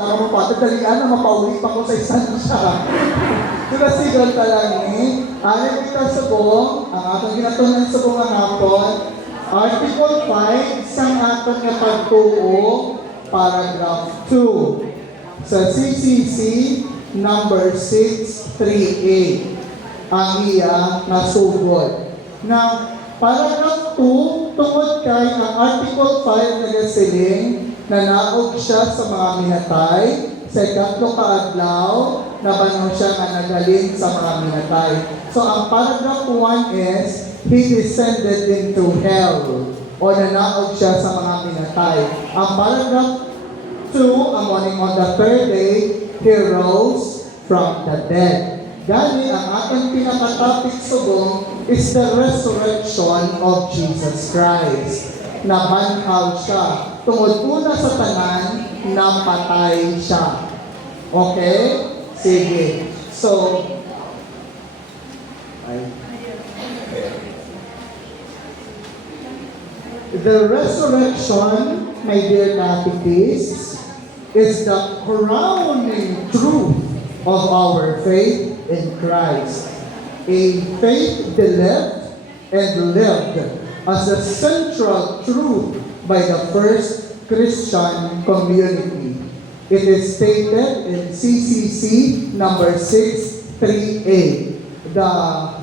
Mga patadalian na mapauli pa ko sa istansya. Sigol ka lang ni. Ano kita subong, ang atong ginatunan subong ang hapon, Article 5, isang atong nga pagtuo, paragraph 2. Sa CCC, number 638. Ang iya nasugod. Na paragraph 2, tungod kay ang Article 5 nagasiling, na naog siya sa mga minatay, sa ikatlo kaadlaw, na banaw siya nga nagaling sa mga minatay. So ang paragraph 1 is, he descended into hell, o nanaog siya sa mga minatay. Ang paragraph 2, among on the third day, he rose from the dead. Gani, ang ating pinaka-topic subong is the resurrection of Jesus Christ. Nabanhaw siya. Tungod una sa tanan, napatay siya. Okay? Sige. So, the resurrection, my dear Catechists, is the crowning truth of our faith in Christ. A faith believed and lived as a central truth by the first Christian community. It is stated in CCC number 638. The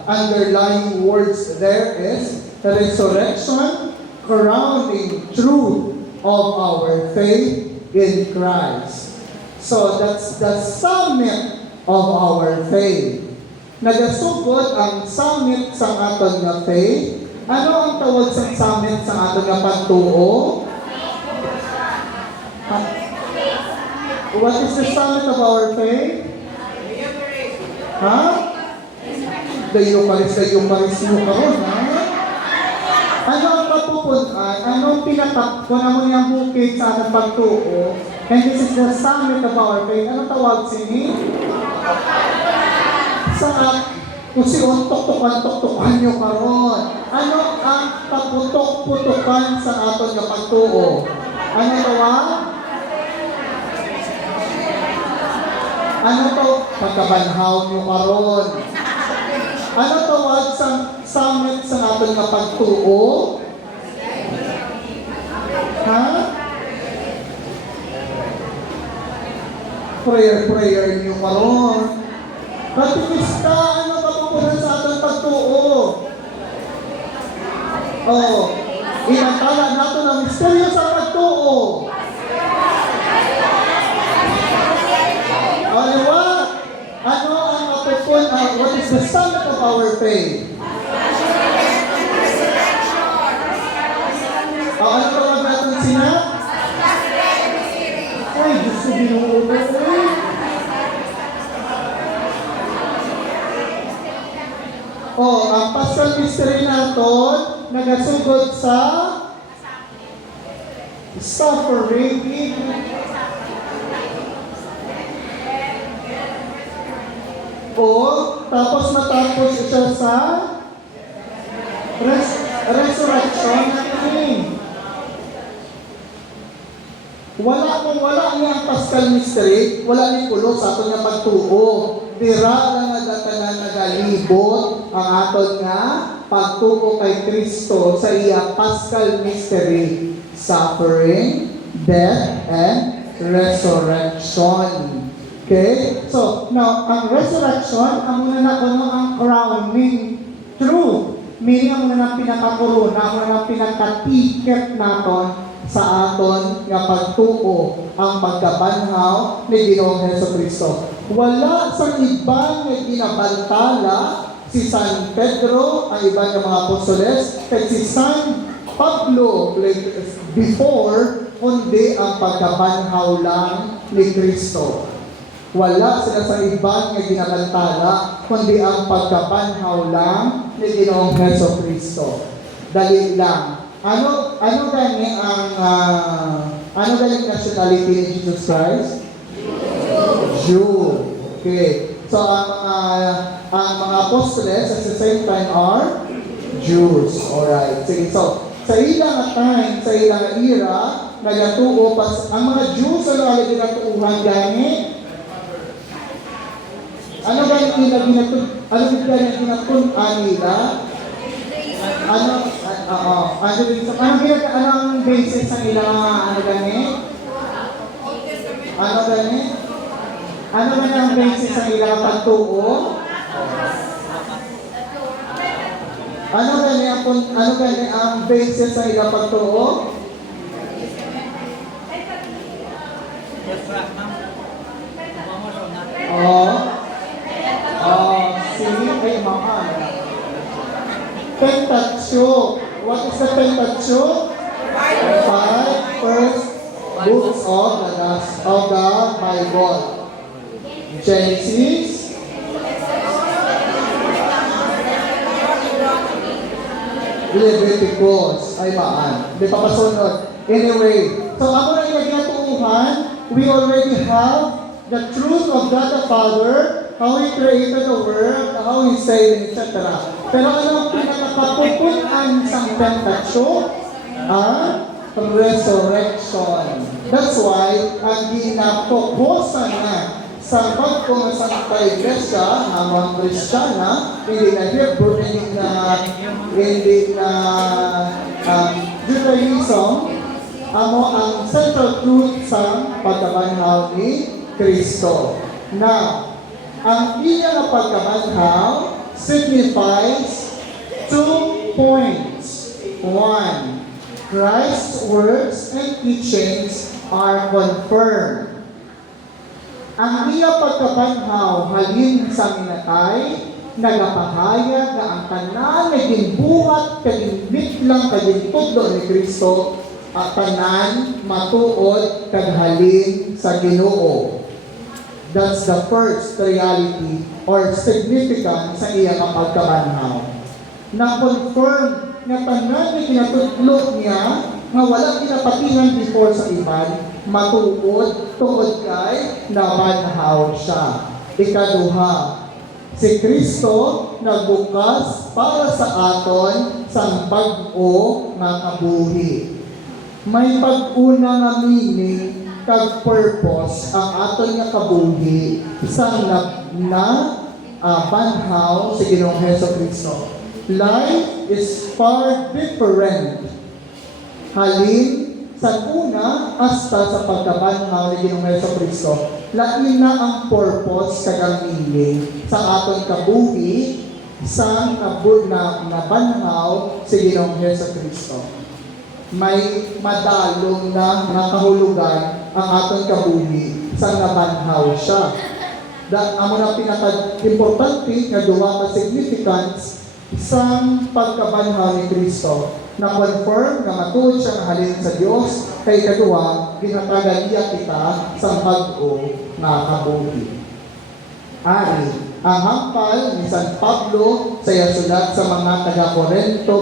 underlying words there is the resurrection, crowning truth of our faith in Christ. So that's the summit of our faith. Nagasugod ang summit sa aton nga faith. Ano ang tawag sa summit sa aton nga pagtuo? What is the summit of our faith? Ha? The Eucharist mo karon, ha? Ano ang papupuntan? Anong pinatap? Kung ano yung bukid sa ating pagtuo, and this is the summit of our faith. Ano tawag sini? Sa kung si tok-tokan nyo karon. Ano ang paputok-putukan sa aton nga pagtuo? Ano tawag? Ano to? Pagkabanhaw nyo karon. Ano tawag sa summit sa aton nga pagtuo? Ha? Prayer nyo karon. Katikista, ano kapupunan sa ating pagtuo? Oh, inatala nato ng misteryo sa pagtuo. What? Ano ang mapupunan? What is the summit of our faith? Ano tawag natin sina? Ay, gusto binuulit. Ang Paschal Mystery natin, nagasugod sa suffering. Tapos matapos siya sa resurrection natin. Wala niya ang Paschal Mystery, wala ni kulo sa aton nga pagtuo. Dira lang nagatanan nagalibot ang aton nga pagtuo kay Kristo sa iya Paschal Mystery, suffering, death, and resurrection. Okay? So, now, ang resurrection, ang muna na kuno ang crowning truth. Meaning, ang muna na pinakakuruna, ang muna na pinakatiket naton sa aton nga pagtuo ang pagkabanhaw ni Ginoong Jesucristo. Wala sa ibang nga ginabantala si San Pedro, ang ibang nga mga apostoles, at si San Pablo before, kundi ang pagkabanhaw lang ni Kristo. Wala sila sa ibang nga ginabantala, kundi ang pagkabanhaw lang ni Ginoong Jesucristo. Dali lang. Ano gani ang nationality ni Jesus Christ? Jew. Okay. So ang mga apostoles at the same time are Jews. Alright. Sige. So sa ilang time, sa ilang era, nagatuo pas ang mga Jews ano ala ginatuuhan gani? Ano gani nila ginatun? Ano gani ginatun-an nila? Ano ang basis ng ilang ano gani? Ano gani? Ano man ang basis ng ilang pagtuo? Ano gani ang basis ng ilang pagtuo? Sige, ay mahal. Pentateuch. What is the Pentateuch? Five first books of the Bible. Genesis, Leviticus, ay maan. Di pa kasunod. Anyway, so ako na yung ginatuuhan, we already have the truth of God the Father, how He created the world, how He saved, etc. Pero ano ang pinakapapupunan sa Pentateuch? Resurrection. That's why, ang ginapokusan na sa pagkong Santa Iglesia, namang Kristiyana, hindi na Hebrew, hindi na Judaism, amo ang central truth sa pagkabanhaw ni Kristo. Now, ang iyang pagkabanhaw signifies 2 points. 1. Christ's words and teachings are confirmed. Ang iyang pagkabanhaw halin sa minatay, nagapahayag na ang tanan na ginbuhat kalimit lang kagintudlo ni Kristo at tanan matuod kaghalin sa Ginoo. That's the first reality or significance sa iyang pagkabanhaw. Na-confirm na tanan na kinatudlo niya nga walang kinapatingan before sa iban, matuod tungod kay nabanhaw siya. Ikaduha, si Kristo nagbukas para sa aton sang bag-o nga kabuhi. May pag-una nga meaning kag purpose ang aton nga kabuhi sang banhaw si Ginoong Hesukristo. Life is far different. Halin sa una hasta sa pagkabanhaw ni Ginoong Hesukristo. Lain na ang purpose kag ang meaning sa aton kabuhi sang nabanhaw si Ginoong Hesukristo. May madalong na nakahulugan ang aton kabuhi sang nabanhaw siya. Amo na pinaka-importante nga duha ka significance sang pagkabanhaw ni Kristo na confirm nga matuod siya nga halin sa Dios kay kaduha ginatagan niya kita sa bag-o nga kabuhi. Ari, ang hangpal ni San Pablo sa sulat sa mga taga-Corinto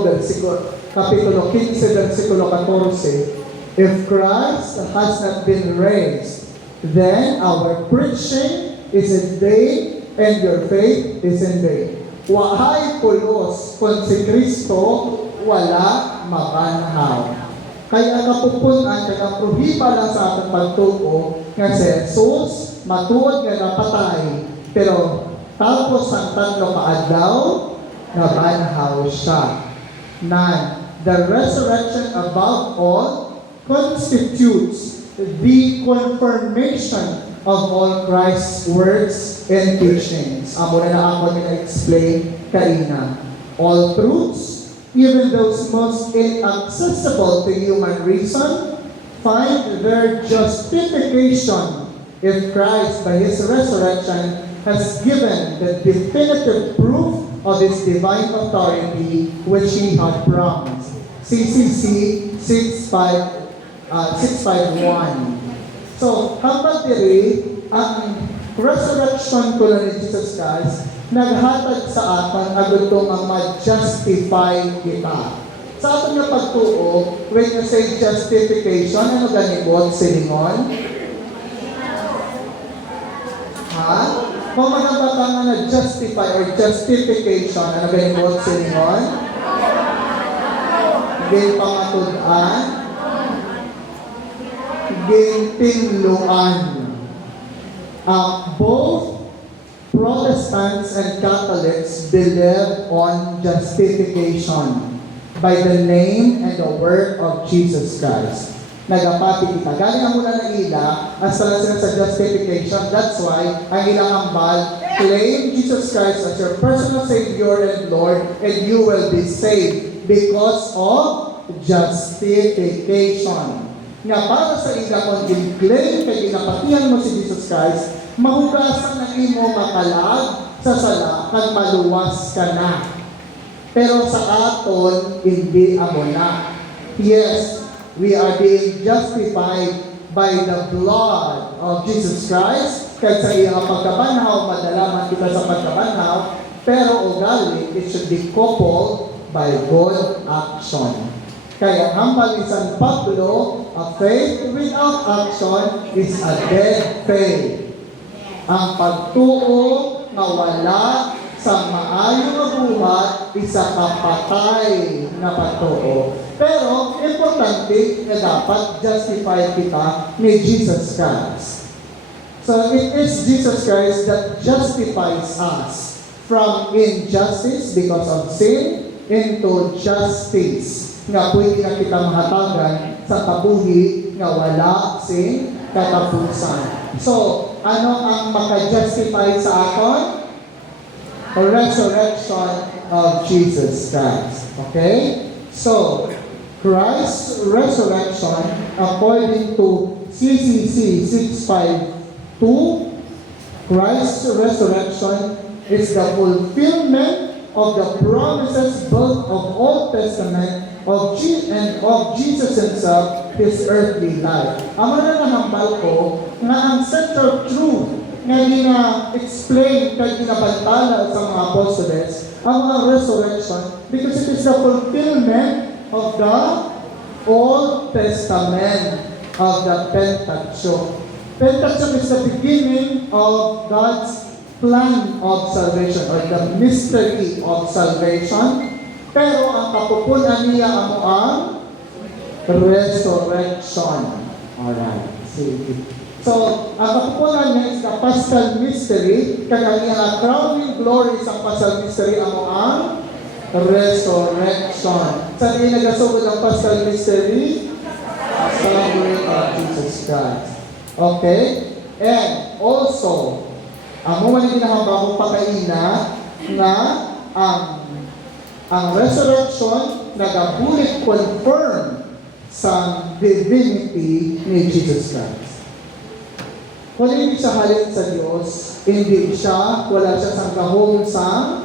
kapitulo 15 versikulo 14, if Christ has not been raised, then our preaching is in vain and your faith is in vain. Wahay pulos kung si Kristo wala mabanhaw. Kaya kapupunan kaya prohiba lang sa atong pagtuo nga si Jesus matuod nga napatay pero tapos ang tatlo kaadlaw nabanhaw siya. The resurrection above all constitutes the confirmation of all Christ's words and teachings. Amo na ako explain kanina. All truths, even those most inaccessible to human reason, find their justification if Christ, by His resurrection, has given the definitive proof of His divine authority which He had promised. CCC 651. So, kapag diri, ang resurrection ko ni Jesus Christ, naghatag sa aton agutong ang ma-justify kita. Sa aton nga pagtuo, when you say justification, ano ganibot, silingon? Ha? Kung magabatangan na justify or justification, ano ganibot, silingon? Hindi pangatudan. gintinluan. Both Protestants and Catholics believe on justification by the name and the work of Jesus Christ. Nagapati kita. Galing ang mula na ila, as lang sila sa justification. That's why, ang ilang hambal, claim Jesus Christ as your personal Savior and Lord, and you will be saved because of justification. Nga para sa ila kung claim kay ginapatihan mo si Jesus Christ, mahugasan na imo makalag sa sala kag maluwas ka na. Pero sa aton, hindi amo na. Yes, we are being justified by the blood of Jesus Christ. Kaya sa iyang pagkabanhaw, madalaman kita sa pagkabanhaw, pero ugali, it should be coupled by good action. Kaya hambal ni San Pablo, a faith without action is a dead faith. Ang pagtuo na wala sa maayong nga buhat, isa kapatay na pagtuo. Pero, importante na dapat justify kita ni Jesus Christ. So, it is Jesus Christ that justifies us from injustice because of sin into justice. Nga pwede na kita mahatagan sa kabuhi nga wala sin katapusan. So, ano ang maka-justify sa aton? The resurrection of Jesus Christ. Okay? So, Christ's resurrection, according to CCC 652, Christ's resurrection is the fulfillment of the promises both of Old Testament of Jesus Himself, His earthly life. Ang mga nahambal ko na ang central truth na gina-explain kay ginabantala sa mga apostles ang mga resurrection because it is the fulfillment of the Old Testament of the Pentateuch. Pentateuch is the beginning of God's plan of salvation or the mystery of salvation. Pero ang kapupunan niya ang resurrection. Alright. So, ang kapupunan niya is the Paschal mystery. Kaya niya crowning glory sa Paschal mystery ang resurrection. Saan niya nagasugod ang Paschal mystery? Suffering of Jesus Christ. Okay? And also, ang mga ginahambang pakaina na ang resurrection nagabulit confirm sa divinity ni Jesus Christ. Kung hindi siya halin sa Diyos, wala siya sanggahong sa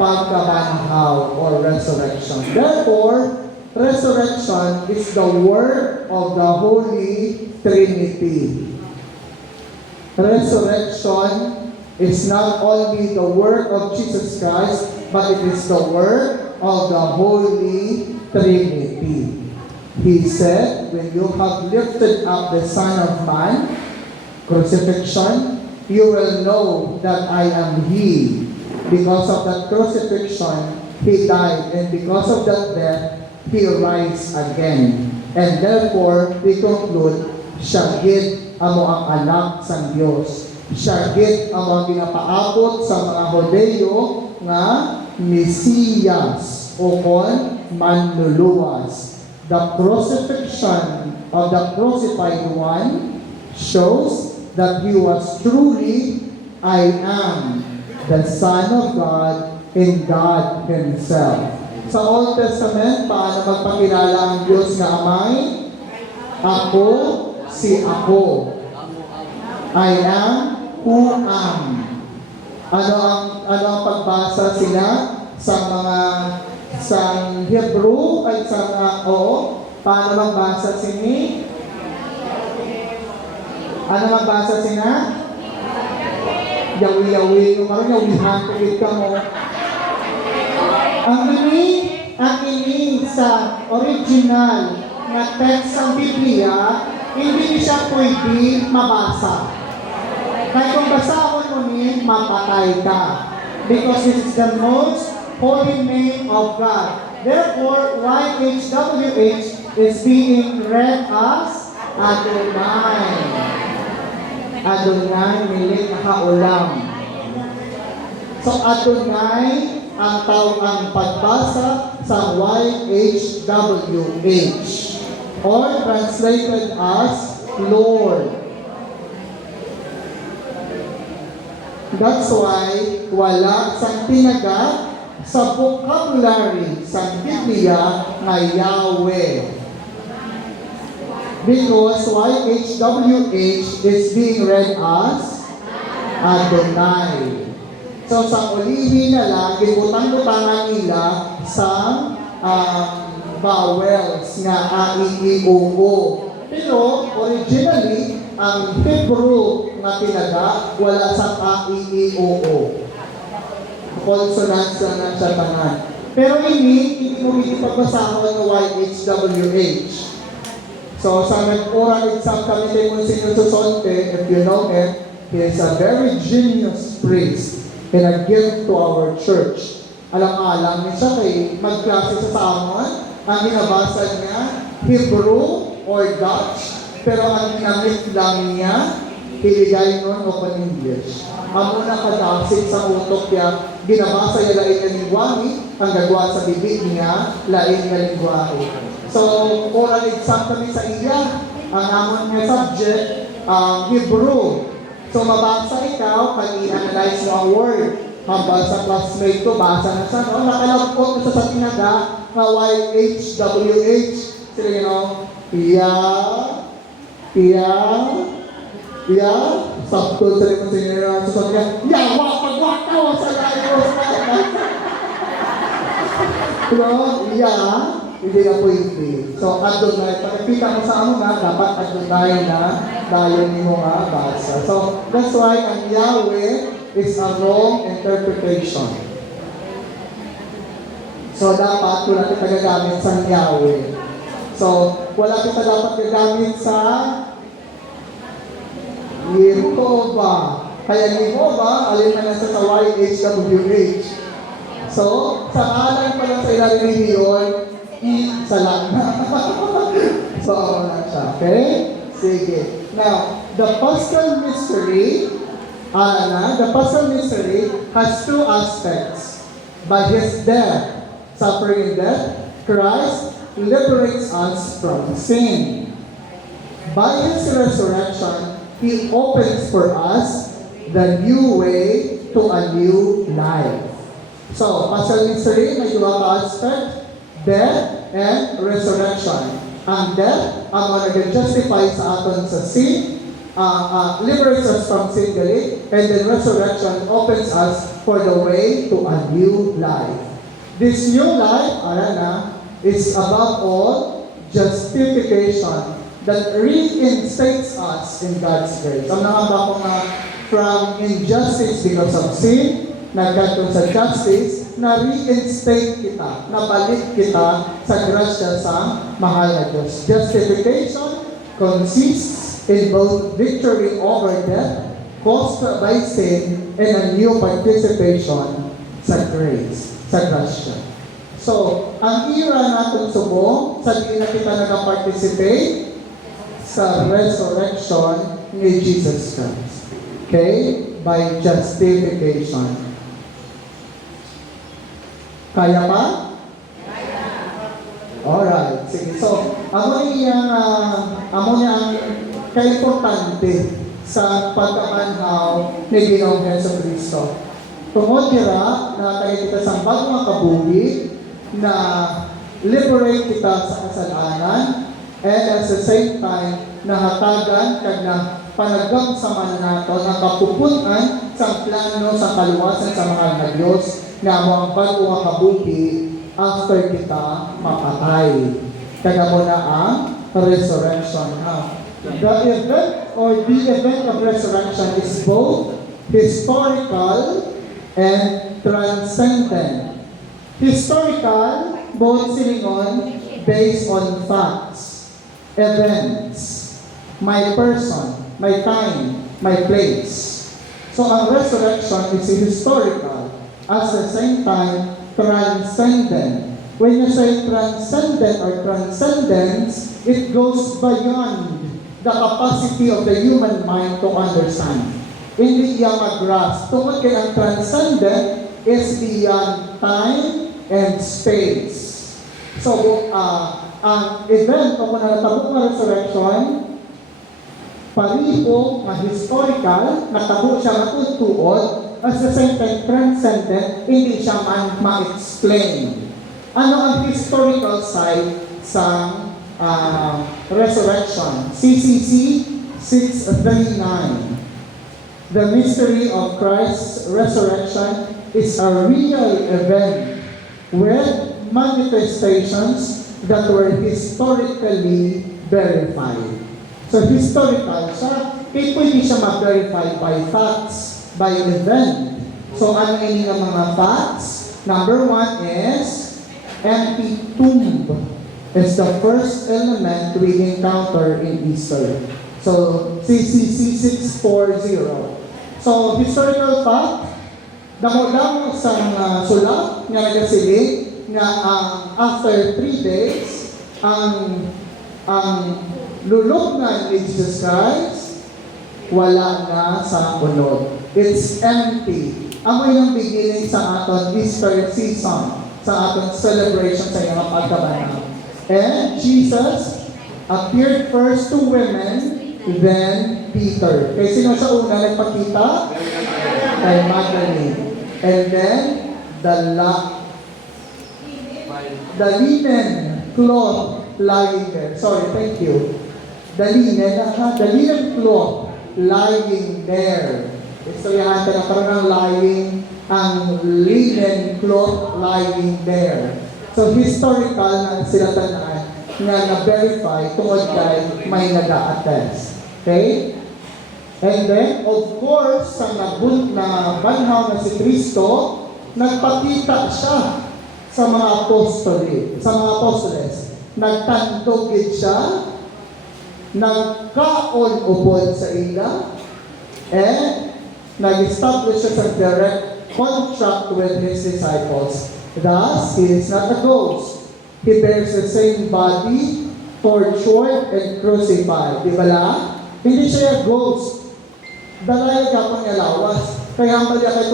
pagkabanhaw or resurrection. Therefore, resurrection is the work of the Holy Trinity. Resurrection is not only the work of Jesus Christ, but it is the work of the Holy Trinity. He said, when you have lifted up the Son of Man, crucifixion, you will know that I am He. Because of that crucifixion, He died, and because of that death, He rise again. And therefore, we conclude, siya gid amo ang anak sa Diyos. Siya gid amo ang ginapaabot sa mga Hodeo nga Mesiyas o kon manluluwas. The crucifixion of the crucified one shows that He was truly, I am the Son of God in God Himself. Sa Old Testament, paano magpakilala ang Diyos na Amay? Ako, si ako. I am who am. Ano ang pagbasa sila sa mga sa Hebrew ay sa mga paano magbasa sini? Ano magbasa sina? Yawi-yawi yung karon yawihan kulit ka mo. Ang ini sa original na text ng Biblia, hindi siya pwede mabasa. Kaya kung basahon mo ni, mapatay ka. Because this is the most holy name of God. Therefore, YHWH is being read as Adonai. Adonai, milik na kaulam. So, Adonai, ang pagbasa sa YHWH, or translated as Lord. That's why wala sang tinaga sa vocabulary sa Biblia na Yahweh. Because YHWH is being read as Adonai. So sa ulihin na lang, gibutang-butangan nila sa vowels nga A, I, E, O, O. Pero originally, ang Hebrew na tinaga, wala sa A, I, E, O, O. Consonants na siya tanan. Pero hindi mo pagbasahon ng YHWH. So sa nag-oral exam kami kay Monsignor Susonte, if you know him, he is a very genius priest and a gift to our church. Alam-alam niya siya kay magklase sa amon, ang binabasa niya, Hebrew or Dutch, pero ang ginamit lang niya, hiligay nun open English. Amo na kadasig sa utok niya, binabasa niya lain na lingwahe, ang gagawa sa bibig niya, lain na lingwahe. So, oral exam kami sa iya, ang amon niya subject, Hebrew. So, mabasa ikaw, kani-analyze mo ang word. Hambal sa classmate ko, basa na sa, no? Nakalagpot na sa tinaga, na YHWH. Sila, you know, sakto sa rin mo sinira sa sabi niya, pagwakaw sa layo sa hindi na pwede. So, Adonai, pagkita mo sa ano nga, dapat Adonai na dayon mo nga basa. So, that's why ang Yahweh is a wrong interpretation. So, dapat wala kita gagamit sa Yahweh. So, wala kita dapat gagamit sa Yehovah. Kaya Yehovah, alin na nasa sa YHWH. So, sa alam pa lang sa ilang religion, sa lang. So, wala siya. Okay? Sige. Now, the Paschal Mystery, the Paschal Mystery has two aspects. By His death, suffering and death, Christ liberates us from sin. By His resurrection, He opens for us the new way to a new life. So, Paschal Mystery, may dua ka aspect, death and resurrection. Ang death, ang nag-justify sa aton sa sin, liberates us from sin gali, and then resurrection opens us for the way to a new life. This new life, is above all justification that reinstates us in God's grace. Ang nakaba ko na from injustice because of sin, nagkatong sa justice, na reinstate kita, nabalik kita sa grasya sa mahal na Diyos. Justification consists in both victory over death caused by sin and a new participation sa grace, sa grasya. So, ang ira natin subong, sa di na kita nag-participate sa resurrection ni Jesus Christ. Okay? By justification. Kaya pa? Kaya. Alright. Sige. So, amo niya ang kaimportante sa pagkamanhaw ni Ginoong Jesucristo. Tungod dira na tayo kita sa bagong kabuhi na liberate kita sa kasalanan and at the same time nahatagan kag na panagam sa man nato ang kapupunan sa plano sa kaluwasan sa mahal na Diyos na mo ang bago nga kabuhi after kita mapatay. Kaya mo na ang resurrection. The event of resurrection is both historical and transcendent. Historical, both silingon, based on facts, events, my person, my time, my place. So ang resurrection is historical, at the same time, transcendent. When you say transcendent or transcendence, it goes beyond the capacity of the human mind to understand. Hindi iya mag-grasp. Tungkol kay ang transcendent is beyond time and space. So, ang event o kung natabo nga resurrection, pariho nga historical, natabo siya nga tutuod, at the same time transcendent, hindi siya man ma-explain. Ano ang historical side sa resurrection? CCC 639. The mystery of Christ's resurrection is a real event with manifestations that were historically verified. So historical siya, pwede siya ma-verify by facts, by event. So ano ini nga mga facts? Number one is empty tomb is the first element we encounter in Easter. So CCC 640. So historical fact, damo-damo sa sulat nga nagasilig nga after 3 days ang lulubngan ni Jesus Christ wala na sa unod. It's empty. Amo yung beginning sa aton Easter season, sa aton celebration sa iyang pagkabanaw. And Jesus appeared first to women, then Peter. Kaya sino sa una nagpakita? Kay Magdalene. And then the linen cloth lying there. Sorry, thank you. The linen cloth lying there. Istoryahan na parang lying, ang linen cloth lying there. So historical na sila tanan nga na-verify tungod kay may nag-a-attest. Okay? And then, of course, sa na banhaw na si Kristo, nagpakita siya sa mga apostoles. Nagtandogid siya, nagkaon-upod sa ila, and nag-establish siya sa direct contract with his disciples. Thus, he is not a ghost. He bears the same body, tortured and crucified. Di ba la? Hindi siya ghost. Dalay ka pang lawas. Kaya ang balya kay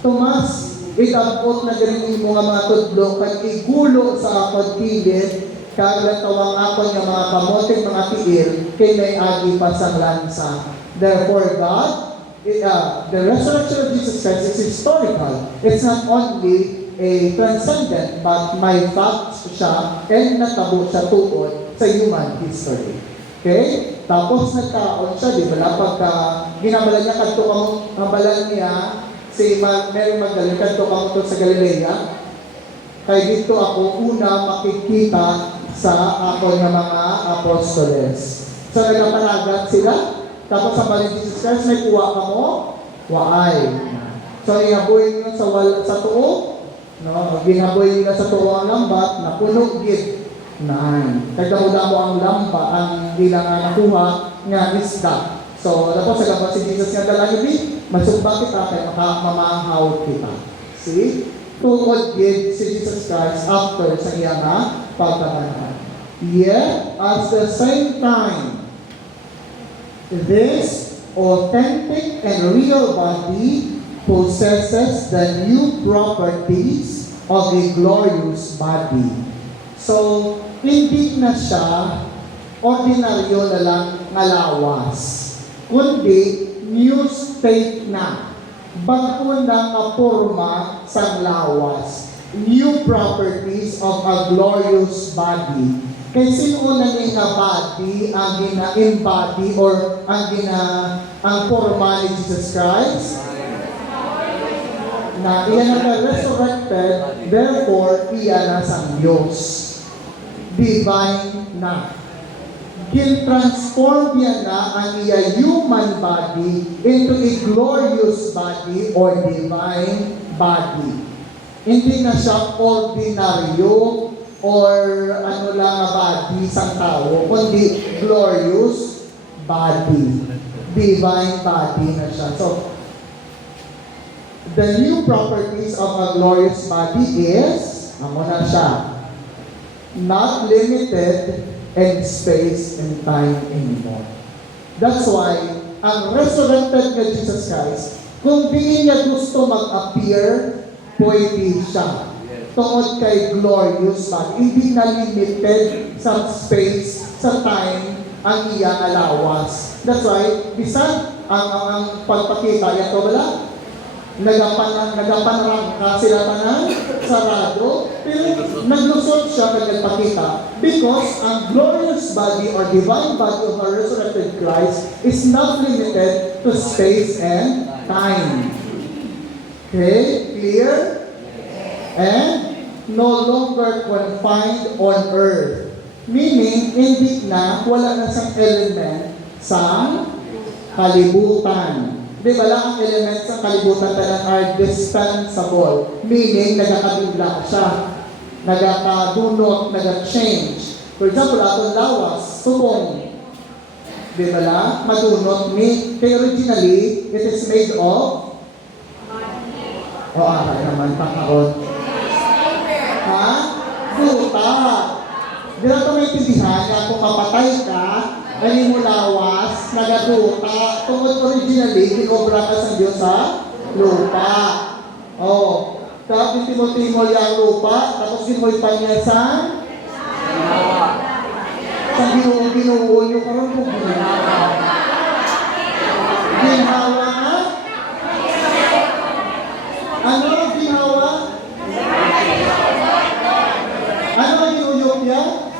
Tomas, itabot na ganun mo nga mga tudlo, kag igulo sa pagkilid, kag tawang ako nga mga kamoting mga tiil, kay may agi pa sa lansa. Therefore, God, the resurrection of Jesus Christ is historical. It's not only a transcendent, but may facts siya and natabo siya tuod sa human history. Okay? Tapos nagkaon siya, di ba? Pagka ginabalan niya, kadto ka mo, mabalan niya, si Mary Magdalene, kadto ka mo to sa Galilea. Kaya dito ako una makikita sa ako ng mga apostoles. So nagpanagat sila, tapos sa balik ni Jesus Christ, may kuha ka mo, waay. So iaboy nyo sa tuo, no, ginaboy nila sa tuo ang lambat, napuno gid. Kagdamuda mo ang lamba, ang bilang nakuha nga isda. So, tapos sa gabat si Jesus nga dalagin, masumba kita kay mamahaw kita. See? Tuod gid si Jesus Christ after sa iyang pagkabanahan. Yet, at the same time, this authentic and real body possesses the new properties of a glorious body. So, hindi na siya ordinaryo na lang nga lawas, kundi new state na. Bago na nga forma sa lawas. New properties of a glorious body. Kaya sino na nga body ang gina-embody or ang forma ni Jesus Christ? Na iyan na resurrected, therefore iyan na sang Diyos. Divine na. Gin-transform niya na ang iya human body into a glorious body or divine body. Hindi na siya ordinaryo or ano lang na body sa tao, kundi glorious body. Divine body na siya. So, the new properties of a glorious body is, amo na siya, not limited and space and time anymore. That's why, ang resurrected na Jesus Christ, kung di niya gusto mag-appear, pwede siya. Tungod kay glorious man, hindi na limited sa space, sa time, ang iyang alawas. That's why, bisan ang pagpakita, ito wala? Nagapanrangka sila tanan, sarado, pero naglusot siya nagpakita because ang glorious body or divine body of our resurrected Christ is not limited to space and time. Okay? Clear? And no longer confined on earth. Meaning, hindi na, wala na siyang element sa kalibutan. Di ba lang ang element sa kalibutan talang are dispensable. Meaning, nagkakabigla siya. Nagkakadunot, nagka-change. For example, atong lawas, subong. Di ba lang? Madunot ni. Kaya originally, it is made of? Akala naman, pakaon. Ha? Duta. Di na ito may tindihan na kung mapatay ka, ay mo lawas, nagaduta. Tungkol originally, kinobra ka sa Diyos sa lupa. Oh, tapos timo-timo yung lupa, tapos ginoy pa niya sa ginuo nyo karon kung ginawa. Ginhawa nga? Ano ang ginhawa? Ano ang ginuyok niya?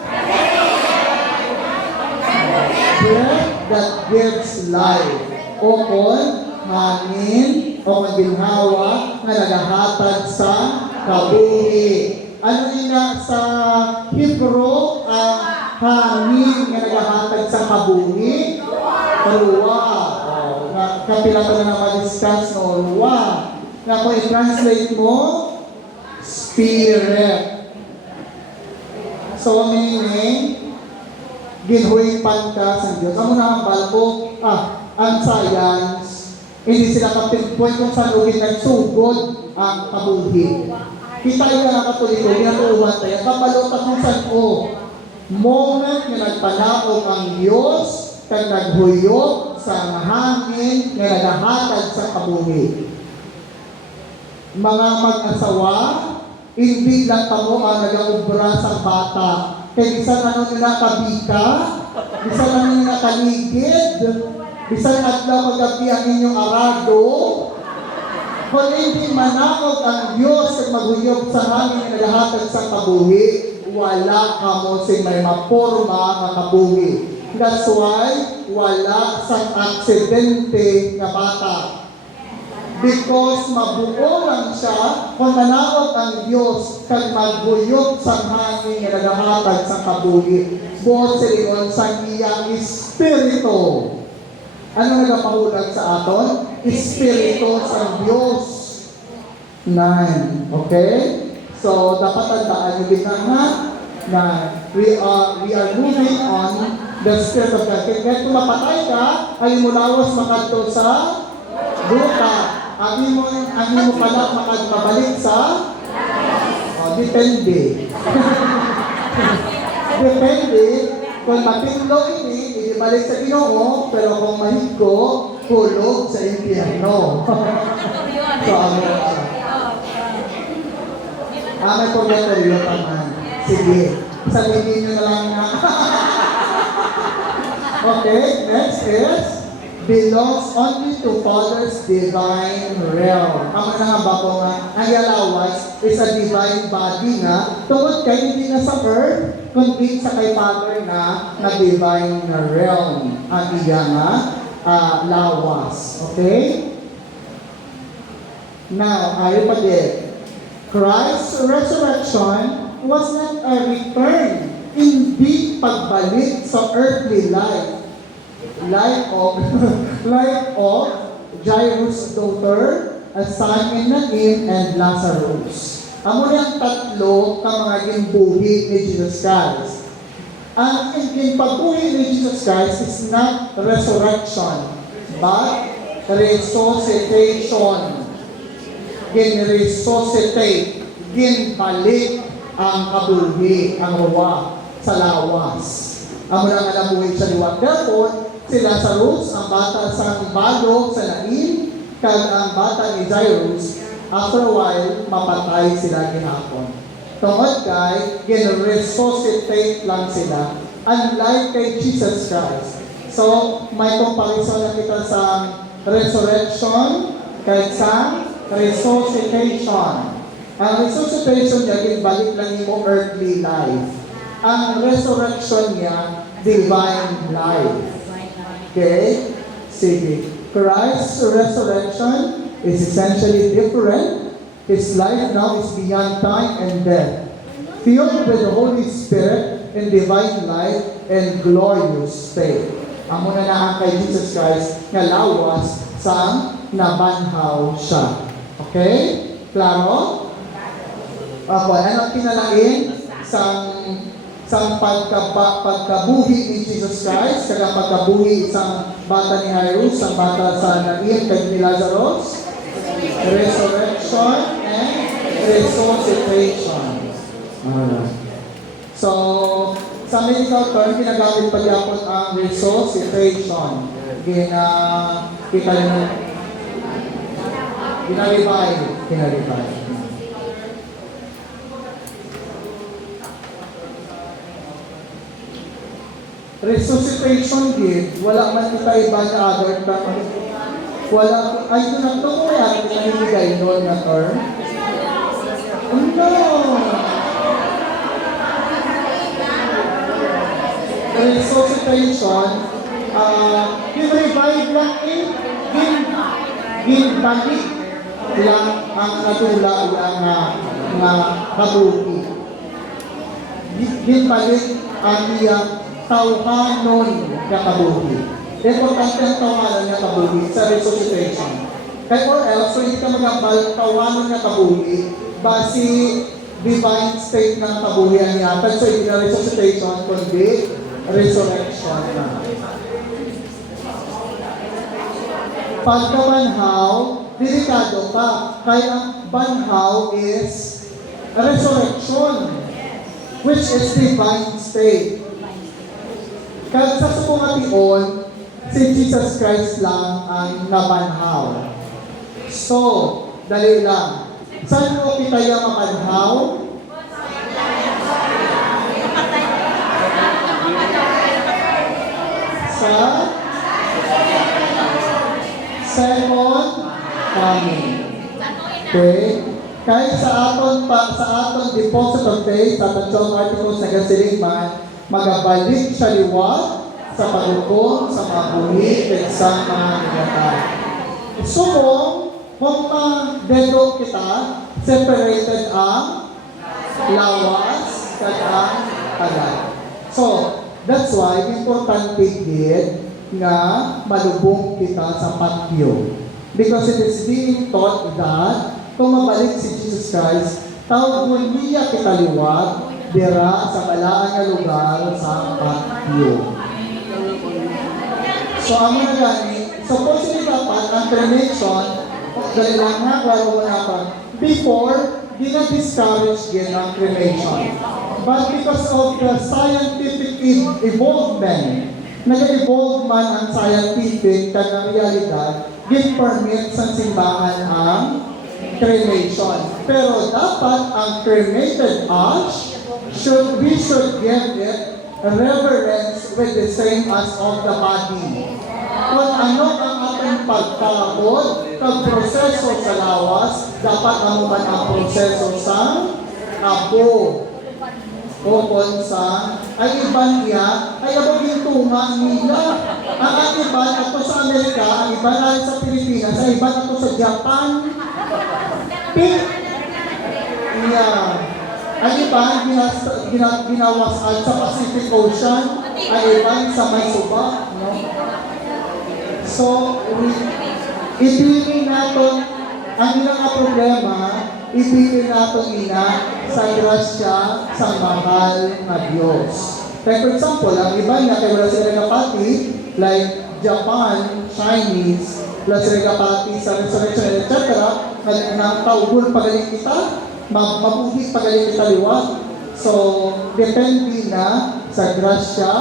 Breath that gives life. O kon, hangin, o maginhawa na nagahatag sa kabuhi. Ano ina sa Hebrew ang hangin na nagahatag sa kabuhi? Ruwa. Kapila ko na na-discuss no, ruwa. Na kung i-translate mo, spirit. So, meaning, ginhuipan ka sa Diyos. Amo na ang balbo, ang science, hindi sila kapinpoint kung saan ugin nagsugod ang kabuhi. Kita yung mga katoliko, ginatuuhan tayo, kapalutan kung saan moment na nagpanaog ang Diyos, kag naghuyok sa hangin na nagahatag sa kabuhi. Mga mag-asawa, hindi lang tamo ang nag-aubra sa bata. Kaya bisan ano nila kabika, bisan ano nila kaligid, bisan adlaw kagabi ang inyong arado, kung hindi manaog ang Diyos at maghuyog sa hangin na nagahatag sa kabuhi, wala ka mo sing may maporma nga kabuhi. That's why wala sa aksidente nga bata. Because mabuo lang siya kung manaog ang Diyos kag maghuyog sa hangin nga nagahatag sa kabuhi. Buot siligon sa iyang espiritu. Ano nagapahulag sa aton? Espiritu sa Diyos. 9. Okay? So, dapat tandaan yung bitanga na we are moving on the Spirit of God. Kaya kung mapatay ka, ay mulawas makadto sa duta. Ang mo pala makadpabalik sa depende. Depende. Kung matinglo ini, ibalik sa Ginoo, pero kung mahigko, hulog sa impyerno. So, ano may purgatorio taman. Sige. Sabihin nyo na lang nga. Okay, next is belongs only to Father's divine realm. Ang mga ba ko nga, ang yalawas is a divine body nga, tungkol kay hindi na sa earth, kundi sa kay Father na divine realm. Ang iya nga, lawas. Okay? Now, ayo pa din. Christ's resurrection was not a return, hindi pagbalik sa earthly life. Like of Jairus' daughter, a son in Nain, and Lazarus. Amo niyang tatlo ka mga ginbuhi ni Jesus Christ. Ang pagbuhi ni Jesus Christ is not resurrection, but resuscitation. Gin-resuscitate, ginbalik ang kabuhi, ang ruwa sa lawas. Amo na nga nabuhay sa liwat. Therefore, sila sa roots, ang bata sa balog sa Nain, kag ang bata ni Jairus, after a while, mapatay sila ginapon. Tungod kay, gin-resuscitate lang sila, unlike kay Jesus Christ. So, may comparison na kita sa resurrection kay sa resuscitation. Ang resuscitation niya, ginbalik lang yung earthly life. Ang resurrection niya, divine life. Okay? Sige. Christ's resurrection is essentially different. His life now is beyond time and death, filled with the Holy Spirit and divine life and glorious faith. Amo na ang kay Jesus Christ nga lawas sa nabanhaw siya. Okay? Klaro? Ako, ano kinalain sa pagkabuhi ni Jesus Christ, kaya pagkabuhi isang bata ni Jairus, ang bata sa Nain, kay ni Lazarus, resurrection and resuscitation. So, sa medical term, ginagamit pa yapon ang resuscitation. Ginalibay. Resuscitation din, wala man kita iba na other term. Wala, ay ito na ito ko yan, pinamimigay doon na term. No! Resuscitation, revive lang ginbalik lang ang natula nga kabuki. Ginbalik ang iyang tawhanon nga kabuhi. Importante ang tawhanon nga kabuhi sa resuscitation. Kaya or else, so hindi ka magambal tawhanon nga kabuhi basi divine state ng kabuhian niya. So hindi na resuscitation, kundi resurrection na. Pagkabanhaw, delikado pa. Kaya ang banhaw is resurrection, which is divine state. Kaya sa sumungation, si Jesus Christ lang ang nabanhaw. So, dali lang. Saan mo kita yung mabanhaw? Sa second coming. Okay? Kahit sa aton deposit of faith, sa aton articles na gasilingman, magabalik sa liwat, sa paghukom, sa mga buhi, at sa mga nagatay. Sumong, kung ma-dedo kita, separated ang lawas at ang tagal. So, that's why, importante din nga malubong kita sa patio. Because it is being taught that kung mabalik si Jesus Christ, tawag niya kita liwat, dira sa balaan nga lugar sa patio. So, ang mga gani, supposedly dapat ang cremation, dahil lang nga, klaro mo na pa, before, di na-discourage din ang cremation. But because of the scientific evolvement, nag-evolve man ang scientific kag ang realidad, give-permit sa simbahan ang cremation. Pero dapat ang cremated ash, we should give it reverence with the same as of the body. Kung ano ang ating pagkabot, kag proseso sa lawas, dapat ano man ang proseso sa abo. O kung sa, ay iban niya, ay abog yung tunga nila. Ang iban ato sa Amerika, ang iban na sa Pilipinas, ang iban ato sa Japan. Pink. Yeah. Ang iban, ginawasan sa Pacific Ocean, ang iban sa may suba. No? So, ipili natin, ang ilang problema, ipili natin ina sa grasya sa mahal na Diyos. Like for example, ang iba niya, kaya wala sila nagapati, like Japan, Chinese, wala sila nagapati sa resurrection, etc. Na taugol pagaling kita, mabuhi pagaling kita liwat. So, depende na sa grasya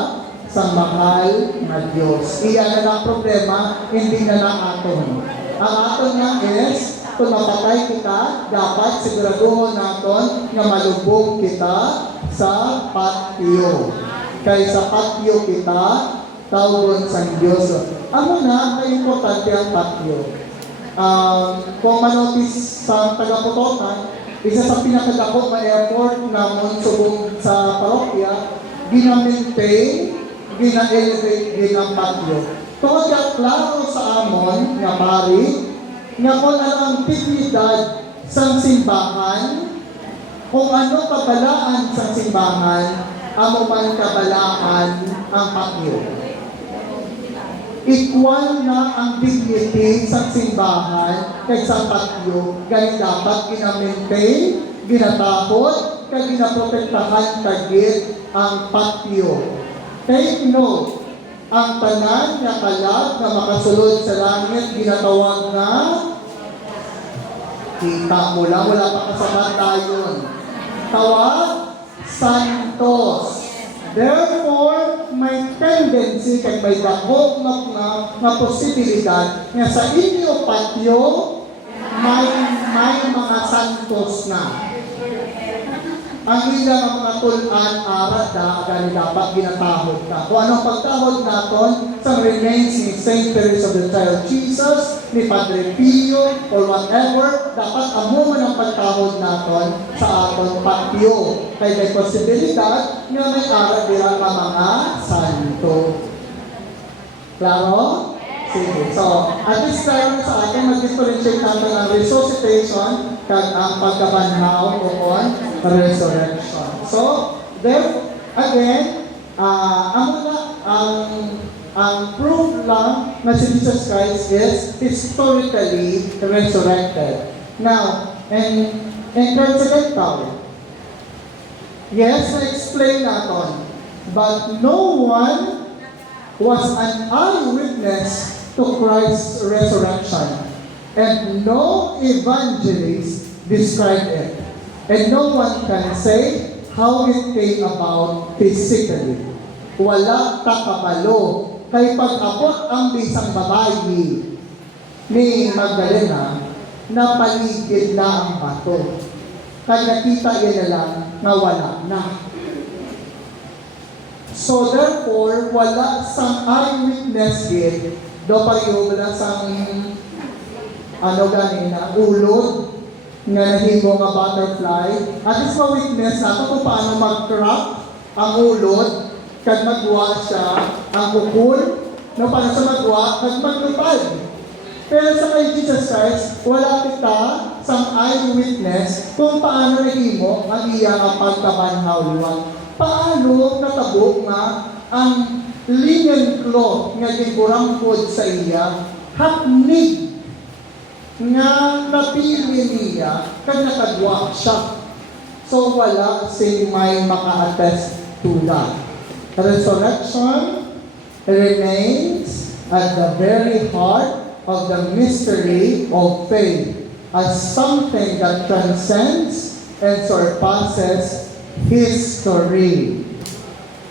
sa mahal na Diyos. Iyan na lang problema, hindi na lang aton. Ang aton nga is, kung mapatay kita, dapat siguraduhin natin na malubog kita sa patio. Kaya sa patio kita, tawgon sa Diyos. Ano na, ay importante ang patio. Kung manotis sa tagaputotan, isa sa pinakadako na effort namon subong sa parokya, gina-maintain, gina-elevate, gina-patio. Tungkol ka klaro sa amon, nga pari, nga kung ano ang dignidad sa simbahan, kung ano kabalaan sa simbahan, amo man kabalaan ang patio. Equal na ang dignity sa simbahan kaysa patio, kaya dapat gina-maintain, ginatapot, kaya ginaprotektahan kagit ang patio. Take note, ang tanan nga kalag na makasulod sa langit ginatawag na kita mo lang, wala pa kasabat tayo. Tawag santos. Therefore, may tendency kay may dako na posibilidad nga sa inyo patio may mga santos na. Ang ilang mga tulan arat na gani dapat ginatahod ka. Kung anong pagtahod naton sa remains ni St. Teresa of the Child Jesus, ni Padre Pio, or whatever, dapat amo man ang pagtahod naton sa aton patio. Kaya may posibilidad nga may arat nila ka mga santo. Klaro? Sige. So, at this time sa atin, mag-differentiate natin ang resuscitation kag ang pagkabanhaw o resurrection. So, there, again, ang proof lang na si Jesus Christ is historically resurrected. Now, and transcendental. Yes, na-explain natin. But no one was an eyewitness to Christ's resurrection. And no evangelist described it. And no one can say how it came about physically. Wala takabalo. Kay pag-abot ang bisang babayi ni Magdalena, napaligid na ang bato. Kaya nakita yan na lang na wala na. So therefore, wala sang eyewitness yet. Do pa yung wala sang ulod nga nahimo nga butterfly. At least ma-witness nato kung paano mag-crack ang ulod kag magwa siya ang kukul. No, paano sa magwa kag maglupad. Pero sa kay Jesus Christ, wala kita sang eyewitness kung paano nahimo ang iya nga pagkabanhaw liwat. Paano natabo nga ang linen cloth nga gigurangkod sa iya, hapnig nga napili niya kag nakadwa siya. So wala sing may maka-attest to that. Resurrection remains at the very heart of the mystery of faith as something that transcends and surpasses history.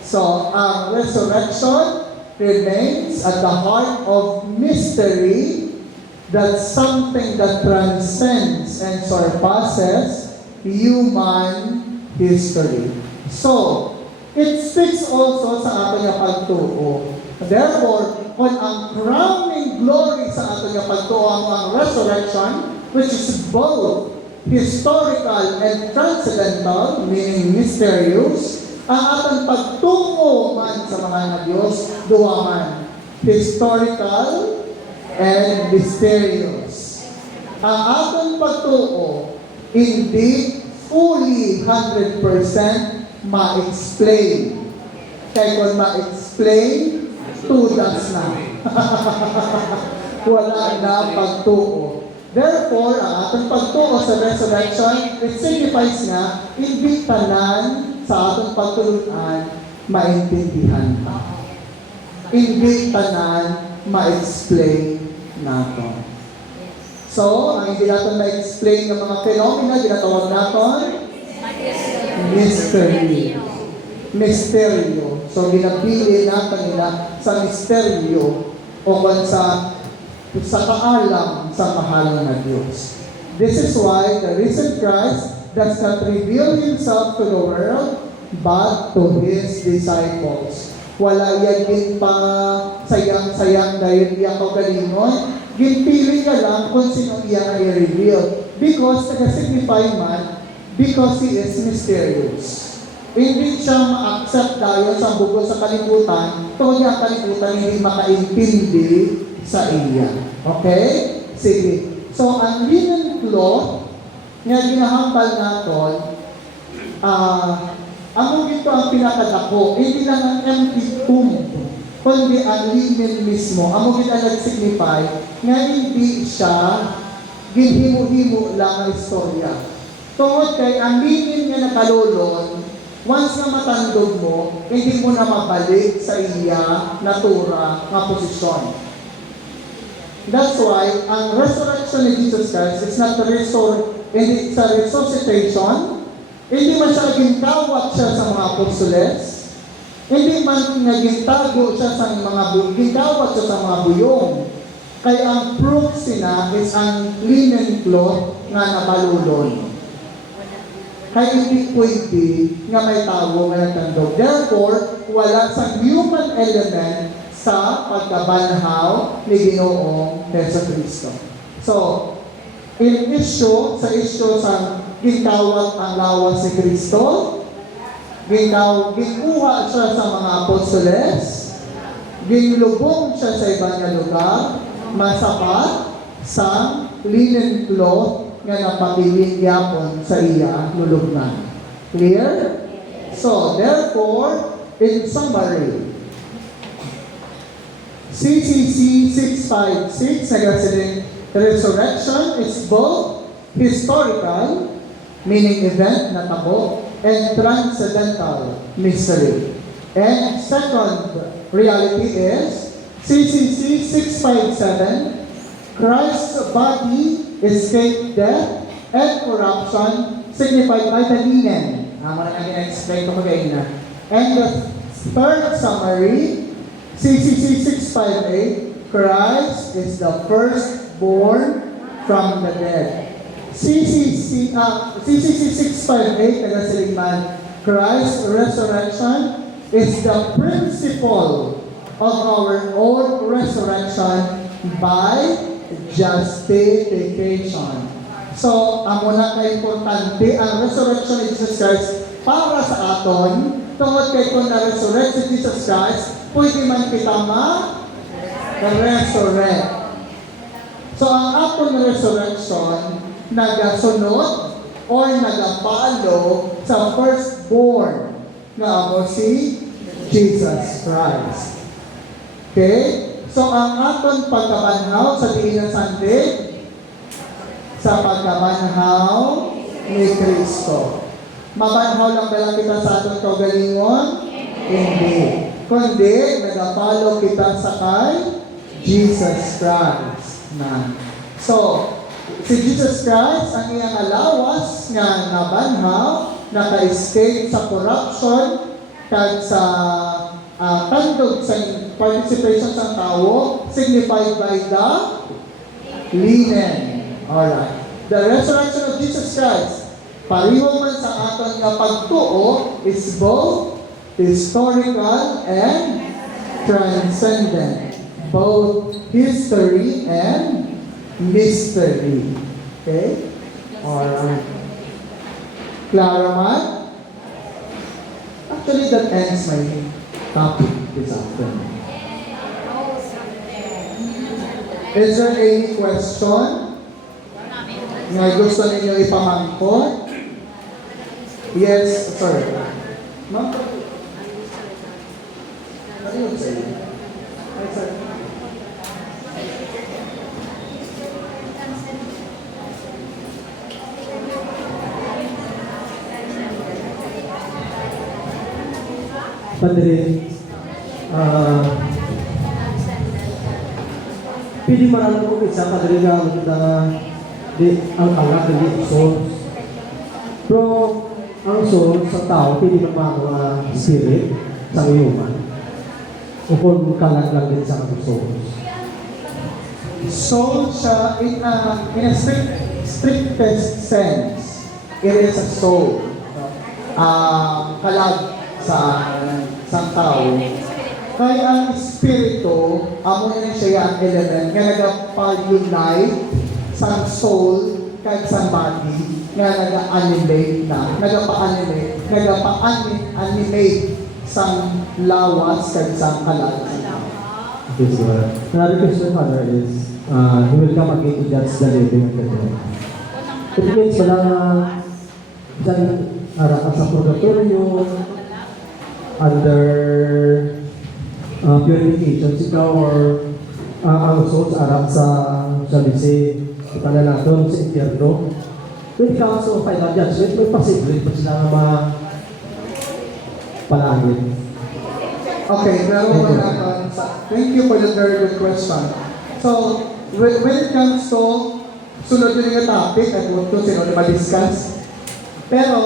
So, ang resurrection remains at the heart of mystery, that's something that transcends and surpasses human history. So, it speaks also sa ating pagtuo. Therefore, kung ang crowning glory sa ating pagtuo ang resurrection, which is both historical and transcendental, meaning mysterious, ang atong pagtungo man sa mga na Diyos, duwa man, historical and mysterious. Ang atong pagtungo, hindi fully 100% ma-explain. Kaya kung ma-explain, tudas na. Wala na pagtungo. Therefore, ang atong pagtuo sa resurrection, it signifies nga, imbitanan sa atong pagtulunan, maintindihan ta. Imbitanan, ma-explain nato. So, ang hindi natin ma-explain ng mga phenomena, ginatawag natin mystery. misteryo. So, ginapili na kanila sa misteryo o kung sa kaalam sa mahal na Diyos. This is why the risen Christ does not reveal Himself to the world, but to His disciples. Wala yan din pa sayang-sayang dahil iya kaugalingon. Ginpili ka lang kung sino iya i-reveal. Because nag-signify man, because He is mysterious. Hindi siya ma-accept dahil sa bugol sa kalibutan, kung yung kalibutan hindi makaintindi sa iya. Okay? Sige. So, ang linen cloth, nga ginahambal natin, amo ito ang pinakadako, hindi lang ang empty tomb, kundi ang linen mismo. Amo ito ang nag-signify, nga hindi siya ginhimo-himo lang ang istorya. Tungod kay ang linen nga nakalulon, once na matandog mo, hindi mo na mabalik sa iya natura nga posisyon. That's why ang resurrection ni Jesus Christ is not a it's a resuscitation. Hindi man siya gintawat siya sa mga apostoles. Hindi man gintago siya sa mga gintawat siya sa mga buyong. Kaya ang proof sina is ang linen cloth nga nakalulon. Kaya hindi pwede nga may tawo nga nagtandog. Therefore, wala sa human element sa pagkabanhaw ni Ginoong Jesucristo. So, sa issue sa gintawat ang lawas ni Kristo, ginkuha siya sa mga apostoles, ginlubong siya sa ibang lugar, masapat sa linen cloth nga napapiling yapon sa iya lulubnan. Clear? So, therefore, in summary, CCC 656 nagasiling resurrection is both historical, meaning event na tabo, and transcendental mystery. And second reality is CCC 657, Christ's body escaped death and corruption signified by the linen. Mga nag-explain ko kagayin na. And the third summary, CCC 658, Christ is the firstborn from the dead. CCC 658, nagasiligman, Christ's resurrection is the principle of our own resurrection by justification. So, amo na ka-importante ang resurrection ni Jesus Christ para sa aton, tungod kay kung na-resurrect si Jesus Christ, pwede man kita ma-resurrect. So, ang aton resurrection, nagasunod or nagapalo sa firstborn na ako si Jesus Christ. Okay? So, ang aton pagkabanhaw sa diin ng Sunday, sa pagkabanhaw ni Kristo. Mabanhaw lang ba lang kita sa aton kaugalingon? Hindi. Kundi, nagapalo kita sa kay Jesus Christ. So, si Jesus Christ, ang iyang alawas nga nabanhaw, naka-escape sa corruption, kag sa tandog sa participation sa tao, signified by the linen. Alright. The resurrection of Jesus Christ, pareho man sa aton nga pagtuo, is both historical and transcendent. Both history and mystery. Okay? Alright. Clara man? Actually, that ends my topic this afternoon. Is there any question na gusto ninyo ipamangkot? Yes, sir. Ma'am? Ano yun sa'yo? Ay, sir. Padre, pili marami ko isa Padre nga maganda di ang alat ng source. Pero ang soul sa tao, pwede naman mga spirit sa human. O kung kalag lang din sa mga souls. Soul siya in a strictest sense. It is a soul. Kalag sa tao. Kaya ang espiritu, amo na siya ang element nga nagpa-unite sa soul kahit sa body nga nag-animate sa lawas kahit sa kalag. Yes, Lord. Another question, Father, is He will come again to judge the living and the dead. It means wala na dyan ara ka sa purgatorio, under purification, ikaw or ang souls arap sa salisi, pananaton sa impyerno. When it comes to final judgment, may possibility pa sila na palangit. Okay, pero thank you for the very good question. So, when it comes to sunod yun yung topic at huwag ito sino ma-discuss. Pero,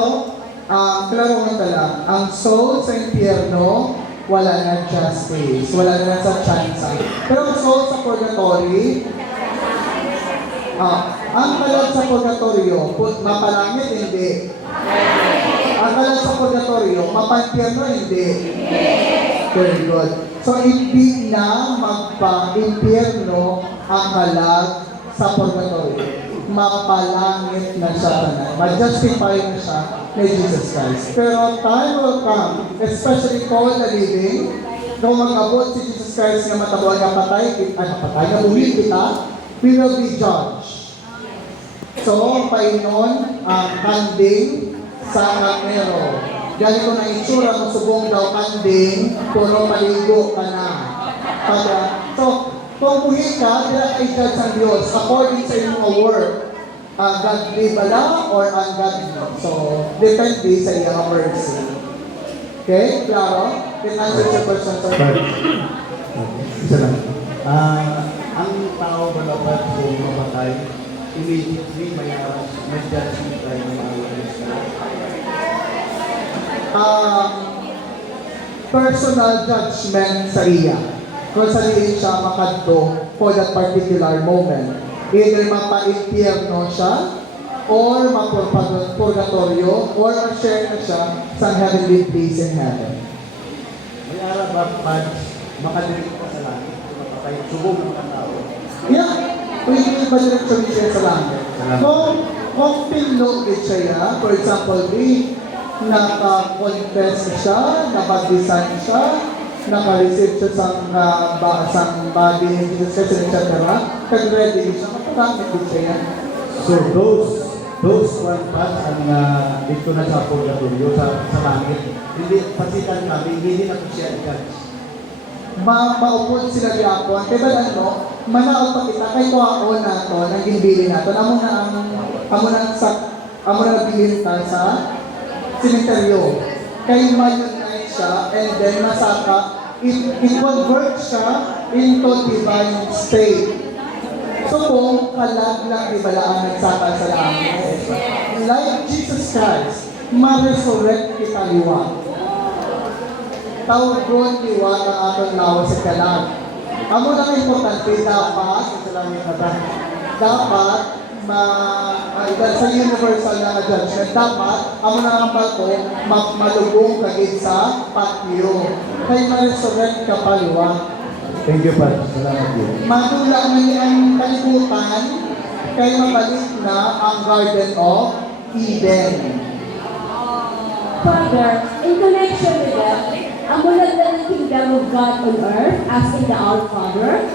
klaro nga lang, ang soul sa impyerno, wala na justice, wala na sa chance. Pero ang soul sa purgatory, ang kalag sa purgatorio, mapalangit, hindi. Ang kalag sa purgatorio, mapampyerno, hindi. Very good. So, hindi na magpa-impyerno ang kalag sa purgatorio. Mapalangit na siya. Ma-justify na siya ni Jesus Christ. Pero time will come, especially for the living, kung mag-abot si Jesus Christ na matabuan na patay, na buhay kita, we will be judged. So, painon ang kanding sa kanero. Ganito na itsura mo subong daw kanding, puro maligo ka na. So, kung buhay ka, dila kay judge ang Diyos according sa iyong work. Godly bala or ungodly. So, depende sa iyong mercy. Okay? Klaro? Can answer your question, sir? Isa lang. Ang tao ba dapat kung mamatay, immediately may judgment tayo ng mga Personal judgment sa iya. Kung saliin siya makadto for that particular moment. Either mapa-impyerno siya, or mapurgatorio, or ma-share na siya sa heavenly place in heaven. May araw ba makadirik ka sa langit kung mapatay, subong ng mga tao? Yeah, pwede ba direksyon siya sa langit? Kung pinlogit siya, for example, naka-confess siya, nabagdisan siya, naka-receive siya sa body ni Jesus Christ, etc. Kag-ready siya, matagamit din siya. So those one paths ang dito na sa purgatorio, sa langit, hindi, pasitan kami, hindi na po siya i-judge. Maupod sila di ako. Kaya ba manaot pa kita, kay kuhaon na to, nang ginbili na to, amo na nabilin ta sa cemeteryo. Kay ma-unite siya, and then masaka, i-convert siya into divine state. So kung kalag lang ibalaan nagsaka sa langit, like Jesus Christ, ma-resurrect kita liwa. Tawgon liwa ang atong lawas sa kalag. Amo na importante, dapat sa universal na judgment, dapat amo na ang bato malubong kagid sa patio. Kay ma-resurrect ka pa liwa. Thank you, Pat. Salamat po. Madula na ang kalibutan, kay mabalik na ang Garden of Eden. Father, in connection with that, ang mulag na ng kingdom of God on earth, as in the Our Father,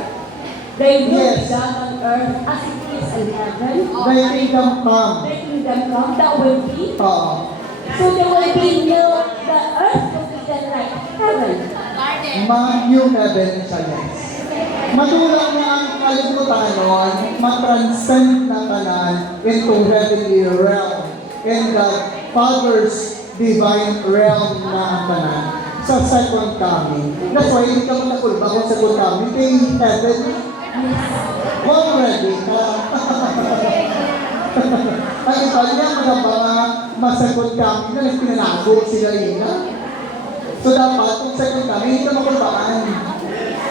they will Yes. be done on earth as it is in heaven. Thy kingdom come. The kingdom come, that will be. So there will be the earth will be then like heaven. New heaven siya, yes. Madula na ang kalibutan nun, matranscend na kanan into heavenly realm, in the Father's divine realm na ang kanan sa second coming. That's why hindi ka manakulba kung second coming, kay heaven already ka. Ang iba niya, mga masagot kami na nagpinanago sila ina. So dapat, kung sagot kami, hindi na makulbaan.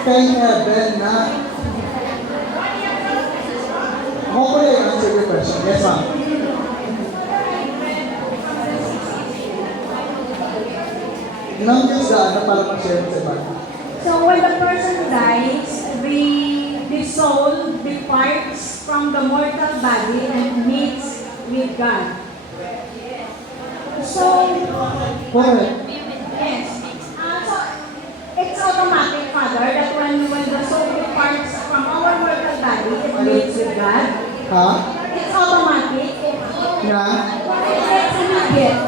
Kay heaven na. Hopefully, I answer your question. Yes, ma'am. Nang Diyos na para ma-share mo sa iba. So when the person dies, the soul departs from the mortal body and meets with God. So, Correct. yes. So it's automatic, Father, that when the soul departs from our mortal body, it meets with God. Ha? It's automatic. Nga? It's immediate.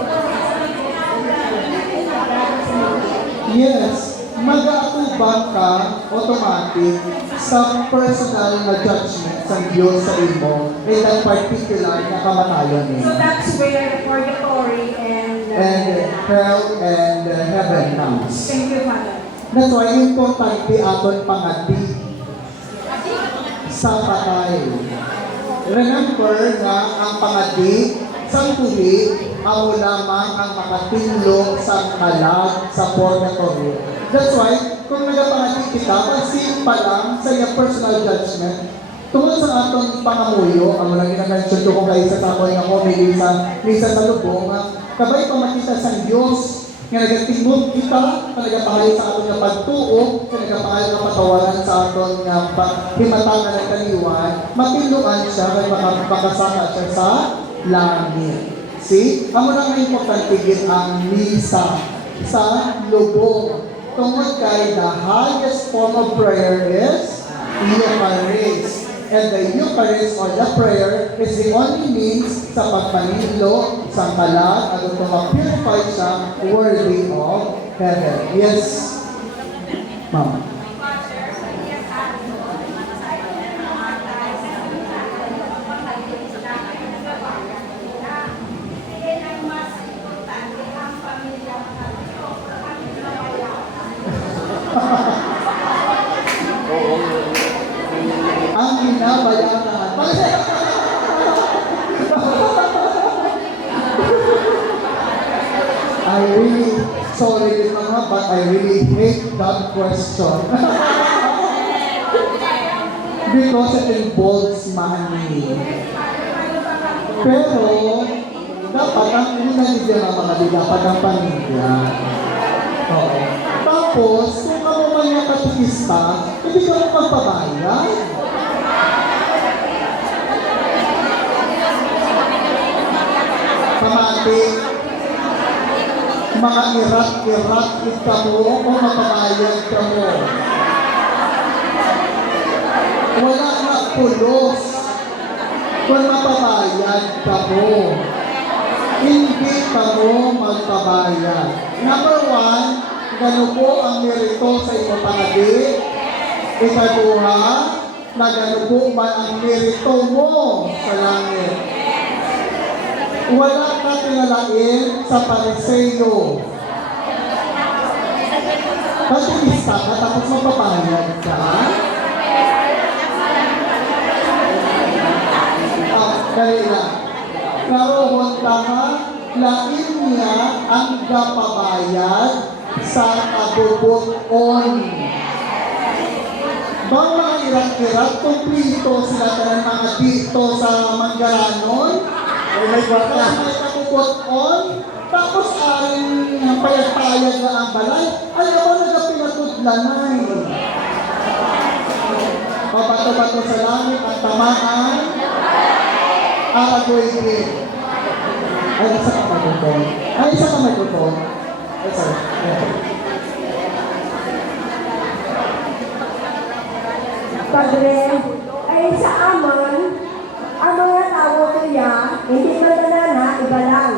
Yes. Mag-aatubang ka automatic sa personal na judgment sa Diyos sa imo in that particular na kamatayan So niya. that's where purgatory and And hell and heaven comes. thank you, Father. That's why importante aton pangati sa patay. Remember na ang pangati sa tuwi amo lamang ang makatinlo sa kalag sa purgatory. That's why, kung nagapangati kita, pansin pa lang sa iyong personal judgment, tungkol sa atong pangamuyo, ang walang ginamention ko kung kayo sa takoy nga ko, may isa sa lubong, kabay pa makita sa Diyos, nga nagatingog kita, nga nagapahay sa aton nga pagtuo, nga nagapahay nga patawaran sa aton nga himatangan ng kaliwan, matinduan siya, kaya makasama siya sa langit. See? Amo lang na importante gid ang misa sa lubong. Tungod kay the highest form of prayer is Eucharist. And the Eucharist or the prayer is the only means sa pagpanilo sa kalag at ito ma-purify siya worthy of heaven. Yes, ma'am. Ang binabayaran. I really, sorry mga, but I really hate that question. Because it involves money. Pero, dapat ang una nila ng mga dapat ang pamilya. Oo. Tapos, kung ka mo man yung katikista, hindi ka mo magpabayad. Pamati, mga irat-irat ka mo o mapabayad ka mo. Wala na pulos kung mapabayad ka mo. Hindi ka mo magpabayad. Number one, gano'n po ang merito sa iyong pangadi. Ikaduha, na gano'n po man ang merito mo sa langit. Wala ka tinalain sa pariseyo. Pagkikista ka tapos magpabayad ka. Dali lang. Karoon ka nga, lain niya ang gapabayad sa kabubuton. Bang mga irat-irat, kumplito sila tanan mga dito sa Manggaranon? Ay may gwata. May kabubuton. Tapos ang payag-payag na ang balay. Alam mo, nagapinatudlanay. Pabato-bato sa langit ang tamaan. Aragoy din. Ay, isa ka microphone. Ay, isa ka microphone. Ay, sorry. Yeah. Padre, ay sa aman, ang mga tao niya, hindi mananana, iba lang.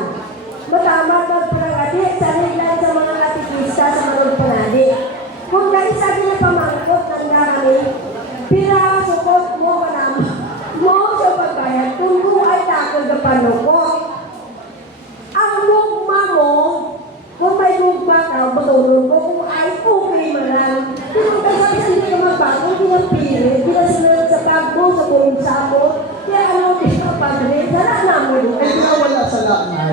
Matama magpalangati sa rinlan sa mga atikista sa mga panadi. Kung naisa na pamangkot ng darami, pira sukot mo manama. Mo sa pagbayad, kung ay takol na panukot. Ang lugma mo, kung may lugma ka, matulog ko, kung ay okay man lang. Pero kasi hindi ka magbago, pinapilit, pinasunod sa pagbo, sa buong sa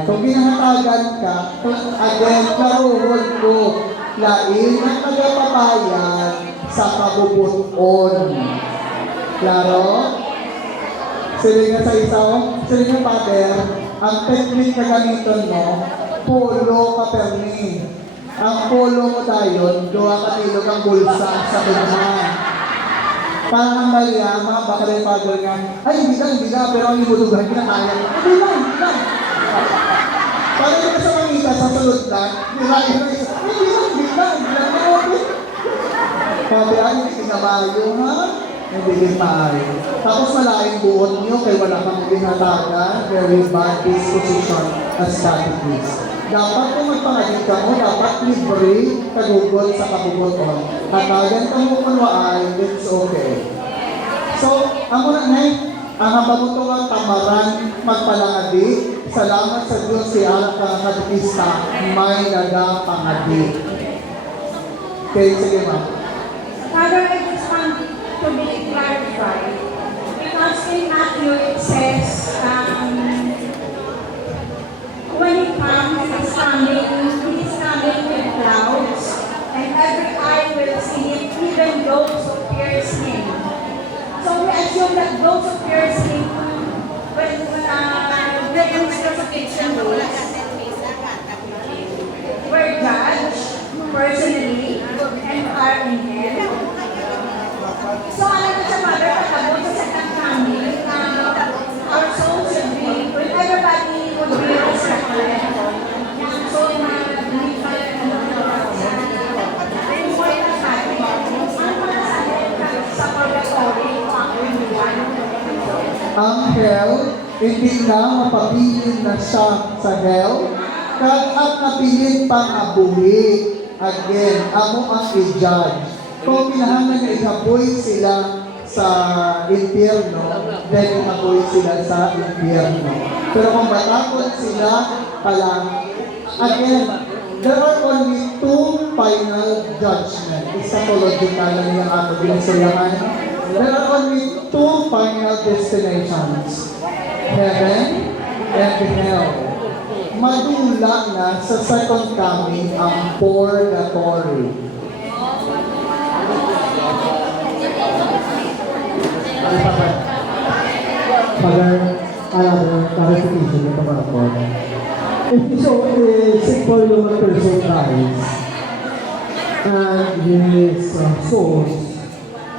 Kung ginahatagan ka, again, karuhon ko, lain ang tagapapayan sa kabubuton. Klaro? Silingan sa isaw, silingan pater, ang technique na gamiton mo, polo ka permi. Ang polo mo dayon, gawa ka nilog ang bulsa sa kinahan. Parang ang mali mga bakalay father nga, ay hindi na, pero ang ibudugan, kinakaya. Hindi lang. Parang yung sa mangita, sa sulod lang, hindi lang, okay. Sabi, ay, hindi kinamayo, ha? Hindi maayo. Tapos malaking buot nyo, kaya wala kang binatagan, very bad disposition as catechist. Dapat kung magpangalit ka mo, dapat libre kagugot sa kabugoton. Hatagan ka mo kunwaan, it's okay. So, ang muna na ang habamuto ang tamaran magpalangadi. Salamat sa Diyos si anak ka katekista, may nagapangadi. Okay, sige ma'am. Father, I just want to be clarified. Because in Matthew it says, when he comes, he is coming with clouds, and every eye will see him, even those who pierce him. So we assume that those who pierce him, when the crucifixion days, were judged personally and are in hell. So alam ko sa Father, pagkabot sa second coming, our soul should be, when everybody would be resurrected, yung soul na lipat, sa purgatory, Ang hell, hindi na mapabilin na siya sa hell, kag at napilin pang abuhi. Again, amo ang i-judge. Kung kinahanglan na ihaboy sila sa impyerno, then ihaboy sila sa impyerno. Pero kung matakot sila palang, again, there are only two final judgment. Eschatological na niya ato ginasulahan. There are only two final destinations. Heaven and hell. Madula na sa second coming ang purgatory. Father, another clarification ito mga po. If so, simple human person dies, and his soul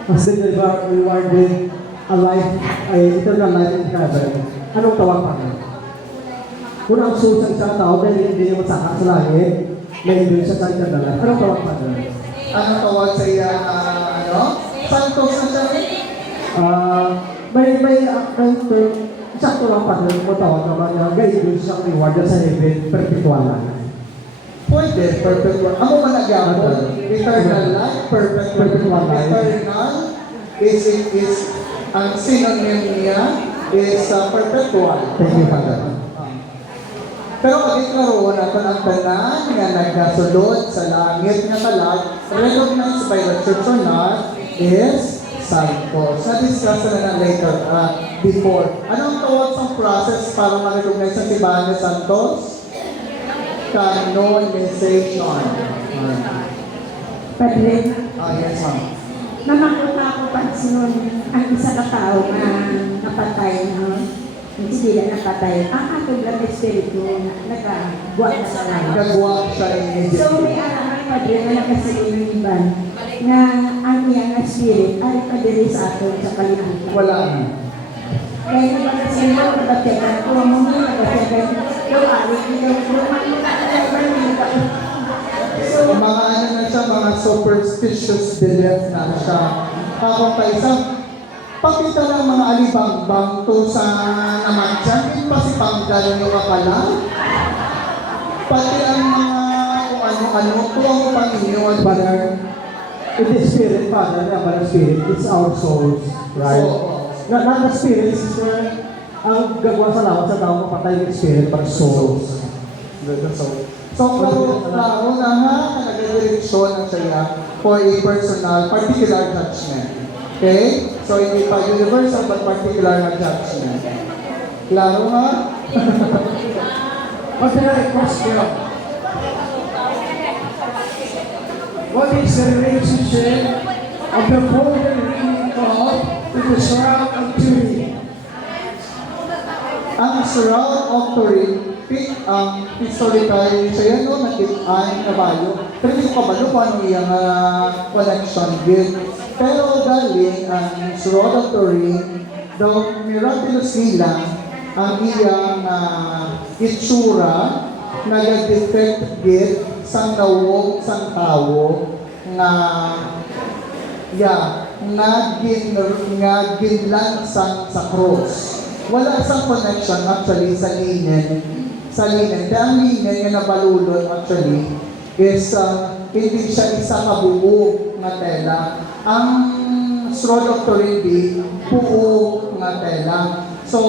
has been rewarded a life, eternal life in heaven, anong tawag pa nga? Kung ang soul sa isang tao, dahil hindi niya masaka sa langit, may hindi siya sa eternal life, anong tawag pa nga? Anong tawag sa iya, Santos na siya rin? May sakto lang pa rin mo tawag naman na gayun siyang reward sa heaven, perpetual lang. Pwede, perpetual. Ano ba nagyamon? Eternal life, perpetual life. Eternal is ang synonym niya is perpetual. Thank you, Father. Pero pag-iklaroon natin ang tanan nga nagkasulod sa langit nga talag, recognized by the church or not, is Santos. Na-discuss na later, before. Anong tawag sa process para ma-recognize ang simbahan ni Santos? Canonization. Padre, Yes, ma'am. namakot na ako pansin ang isa na tao na napatay, no? Hindi na napatay. Ang atong lang espiritu na nagkabuat na sa langit. Nagwak siya immediately. So may anak Padre na nakasilin ng iban na ang iyang spirit ay padiri sa aton sa kalimutan. Wala na. Kaya naman kasi mo, nabatyagan, kung mo mo nabatyagan, yung alit, So, Mga ano na siya, mga superstitious belief na siya. Kapag pa isang, pakita ng mga alibangbang to sa naman siya, hindi pa si Panggal yung kapala. Pati ang mga kung ano-ano, to ang Panginoon. Father, it is spirit, Father, the spirit, it's our souls, right? Not the spirit, sister, ang gagawa sa lahat sa tao, mapatay yung spirit, but souls. So, klaro na ha, nag-direksyon ang saya for a personal, particular judgment. Okay? So, hindi pa universal, but particular na judgment. Klaro ha? Ordinary question. What is the relationship of the golden ring cloth to the shroud of Turin? Ang Shroud of Turin, ang historical siya yan, no, nakitaan kabayo. Pero hindi ko kabalo kung ano yung connection din. Pero galing ang Shroud of Turin, daw miraculously lang ang iyang itsura nag-defect git sang nawog sang tao nga ginlan sa cross. Wala isang connection actually sa linen. Kaya ang linen nga nabalulon actually is hindi siya isa kabuo nga tela. Ang Shroud of Turin buo nga tela. So,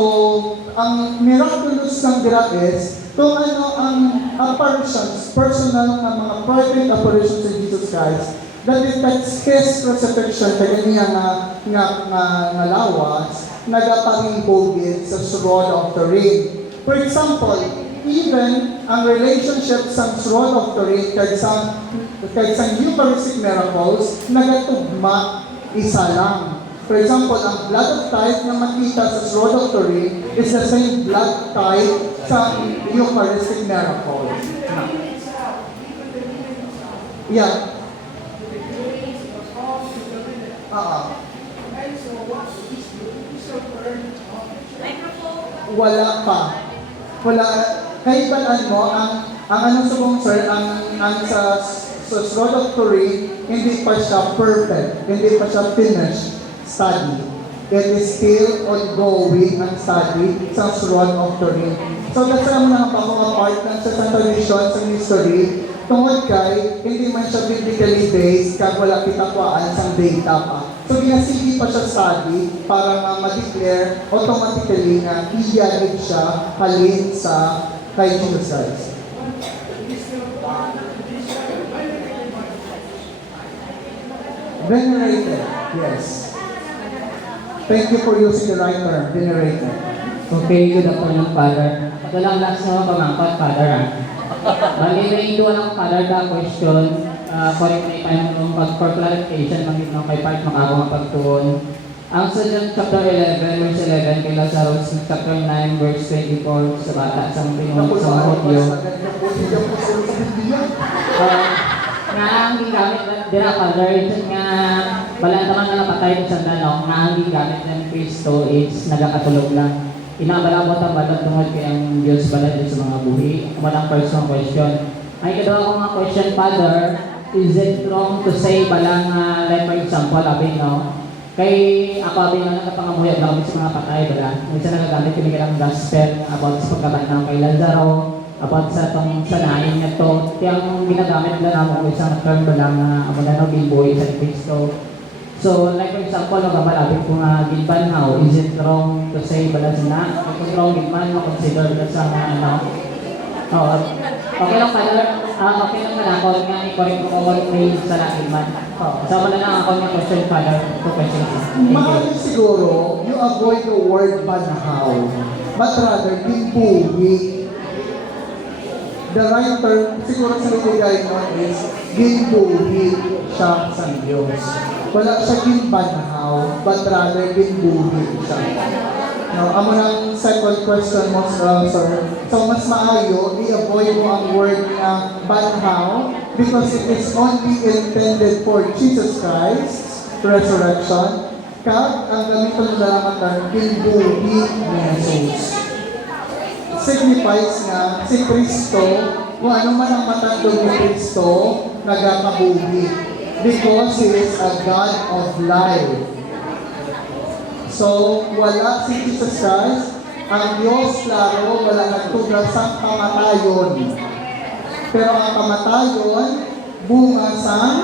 ang miraculous ng gira is kung ano ang apparitions, personal na mga private apparitions of Jesus Christ that depicts His crucifixion kaya niya nga lawas nagaparibogit sa Shroud of Turin. For example, even ang relationship sa Shroud of Turin kay sa Eucharistic miracles nagatugma isa lang. For example, ang blood of tithe na makita sa Shroud of Turin is the same blood tithe sa Eucharistic miracles. Yeah. Wala pa. Wala. Kaibalan mo, ang ano subong sir, ang sa Shroud of Turin, hindi pa siya perfect, hindi pa siya finished study. It is still ongoing ang study sa Shroud of Turin. So that's ang mga part ng sa tradition, sa history, tungod kay, hindi man siya biblically based, kaya wala kitakwaan sa data pa. So ginasigi pa siya study para ma-declare automatically na iyalig siya halin sa kay Jesus Christ. Venerated, yes. Thank you for using the right term, venerated. Okay, good afternoon, Father. Ito lang last na pamangkot, Father. Bali, may ito lang, Father, the question. Correct na ipahin mo for clarification, magiging nung kay part makakong pagtuon. Ang sa John chapter 11, verse 11, kay Lazarus, chapter 9, verse 24, sa bata, sa pinunod sa Hudyo. Nga ang gingamit dira, Father, nga balantaman na napatay sa danong, nga ang gingamit ng Kristo is nagakatulog lang. Inabalabot ang balot tungod kay ang Diyos balad sa mga buhi. Walang personal question. Ay kadawa ko mga question, Father, is it wrong to say balang, like for example, abi, no? Kay ako abi na nakapangamuyag na kami sa mga patay, bala. Minsan nagagamit kami kailang gospel about sa pagkabanaw kay Lazaro, about sa itong sanayin na ito. Kaya ang ginagamit nila naman kung isang term balang amo na no, ginbuhay sa Kristo. So, like for example, nagkabalabit ko nga ginbanhaw, is it wrong to say balas na? Kung wrong ginban, consider na sa ano? Oo. Okay lang, Father. Okay lang na ako nga i-correct ko may sa laking man. Sama na lang ako ng question, Father. Two questions. Mahal siguro, you avoid the word banhaw, but rather, ginbuhi. The right term, siguro sa nilagay mo is, ginbuhi siya sa Diyos. Wala siya ginbanhaw, but rather ginbuhi siya. Now, amo ng second question mo, sir. So, mas maayo, i-avoid mo ang word na banhaw because it is only intended for Jesus Christ's resurrection. Kag, ang gamiton nila naman ng ginbuhi ni Jesus. Signifies nga si Kristo, kung ano man ang matandog ni Kristo, nagkakabuhi. Because He is a God of life. So, wala si Jesus Christ, ang Diyos, klaro, wala nagtugas sa kamatayon. Pero ang kamatayon, bunga sa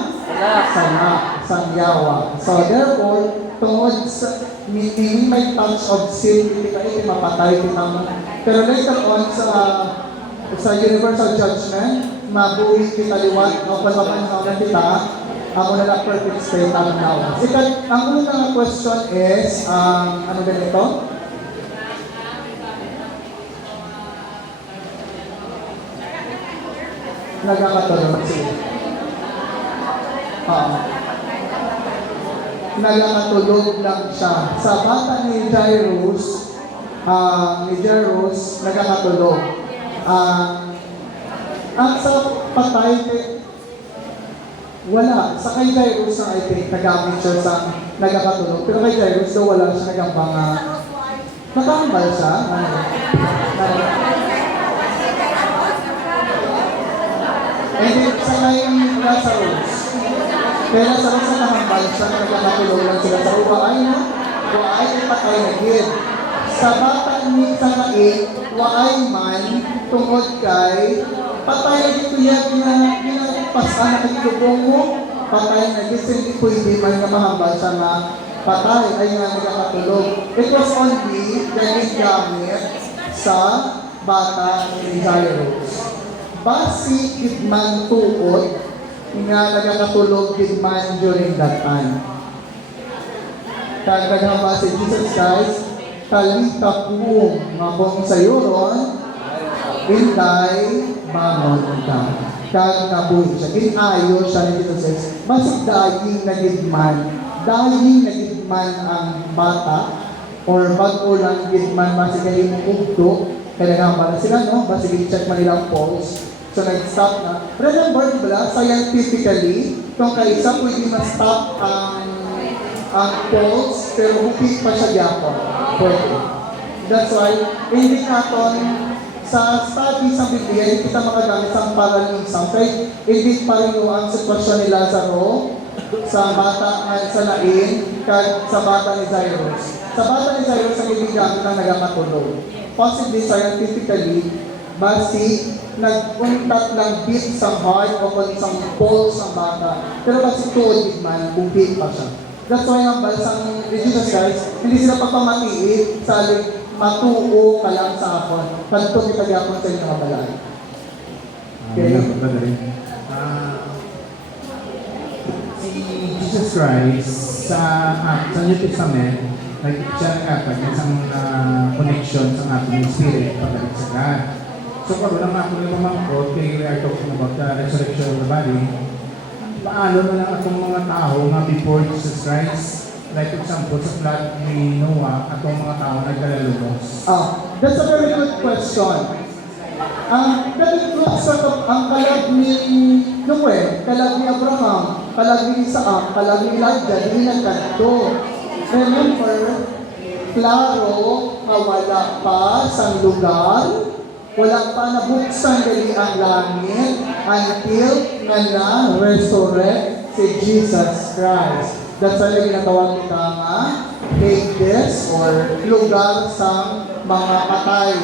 yawa. So, therefore, tungod sa may touch of sin, hindi kayo mapatay tinamo. Pero later on, sa universal judgment, mabuhi kita liwat, o pagpapanhaw na kita, ako na lang perfect state ang lawas. Ang unang question is, ano ganito? nagkakatulog siya. Nagkakatulog lang siya. Sa bata ni Jairus, nagkakatulog. At sa patay, wala. Sa kay Jairus na I think, nagamit siya sa nagkakatulog. Pero kay Jairus daw wala siya nagambang nakambal siya. And then sa kay Lazarus. Kaya Lazarus na nakambal siya na nagkakatulog lang sila sa uwaay na. Waay ay patay na gid. Sa bata ni Sanain, waay man tungod kay patay na dito yan pinapasan na kagitubong mo. Patay na dito, hindi pwede man na mahambal siya na patay ay nga nagkakatulog. It was only gamit sa bata ni Jairus. Basi gidman tuod nga nagkakatulog gidman during that time. Kagagamba si Jesus Christ, talita po nga kung sayuron, intay bangon ka. Kag nabuhi siya. Ginayo siya ni Jesus Christ. Basig daging nagidman ang bata or bago lang gidman basig kayo mong ugto. Kaya nga na sila, no? Basig i-check man nilang pulse. So, nag-stop na. Remember, diba, scientifically, kung kaisa pwede ma-stop ang pulse, pero hupit pa siya gyapon. Pwede. That's why, hindi natin sa study sa Biblia, hindi kita makagamit sa paralism. Kaya, hindi pa rin ang sitwasyon ni Lazaro sa bata sa Nain, sa bata ni Jairus. Sa bata ni Jairus, ang ibigamit na nagkakatulog. Possibly, scientifically, basi nag-contact lang beat sa heart o kung isang pulse ng bata. Pero kasi tuod man, bubig pa siya. That's why ang balsang Jesus Christ, hindi sila pagpamatiin sa matuo ka lang sa hapon. Kanto kita gyapon sa inyong kabalaan. Okay? Si Jesus Christ sa New Testament, siya nagkatag isang connection sa ating spirit pagdating sa God. So kung lang ako yung mamangkot, kaya we are talking about the resurrection of the body, paano na lang atong mga tao nga before Jesus Christ, like example sa flood ni Noah, atong mga tao nagkalalubos? That's a very good question. Ang kalag ni Noe, kalag ni Abraham, kalag ni Isaac, kalag ni Elijah, hindi nagkanto. Remember, klaro nga wala pa sa lugar, wala pa nabuksan gali ang langit until nga na-resurrect si Jesus Christ. That's why ginatawag kita nga Hades or lugar sa mga patay.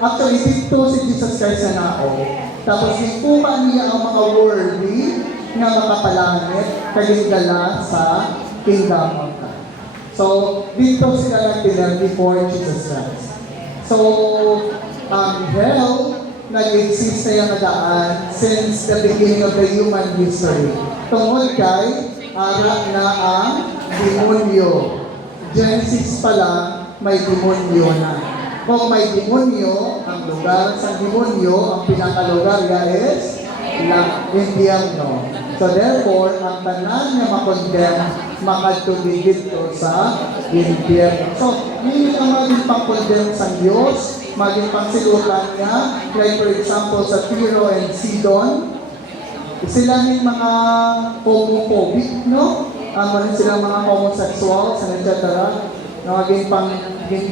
Actually dito si Jesus Christ na nao. Tapos ikuha niya ang mga worldly nga makapalangit kagindala sa kingdom of God. So, dito sila nagtinan before Jesus Christ. So, hell nag-exist na yung daan since the beginning of the human history. Tungod kay arak na ang demonyo. Genesis pa lang, may demonyo na. Kung may demonyo, ang lugar sa demonyo, ang pinakalugar is impyerno. So therefore, ang tanan na makondem, makatubigit ko sa impyerno. So, hindi ka maging pang-condemn sa Diyos, maging pang-silutan niya, like for example sa Tiro and Sidon, sila yung mga homophobic, no? Rin sila mga homosexuals, etc. Na maging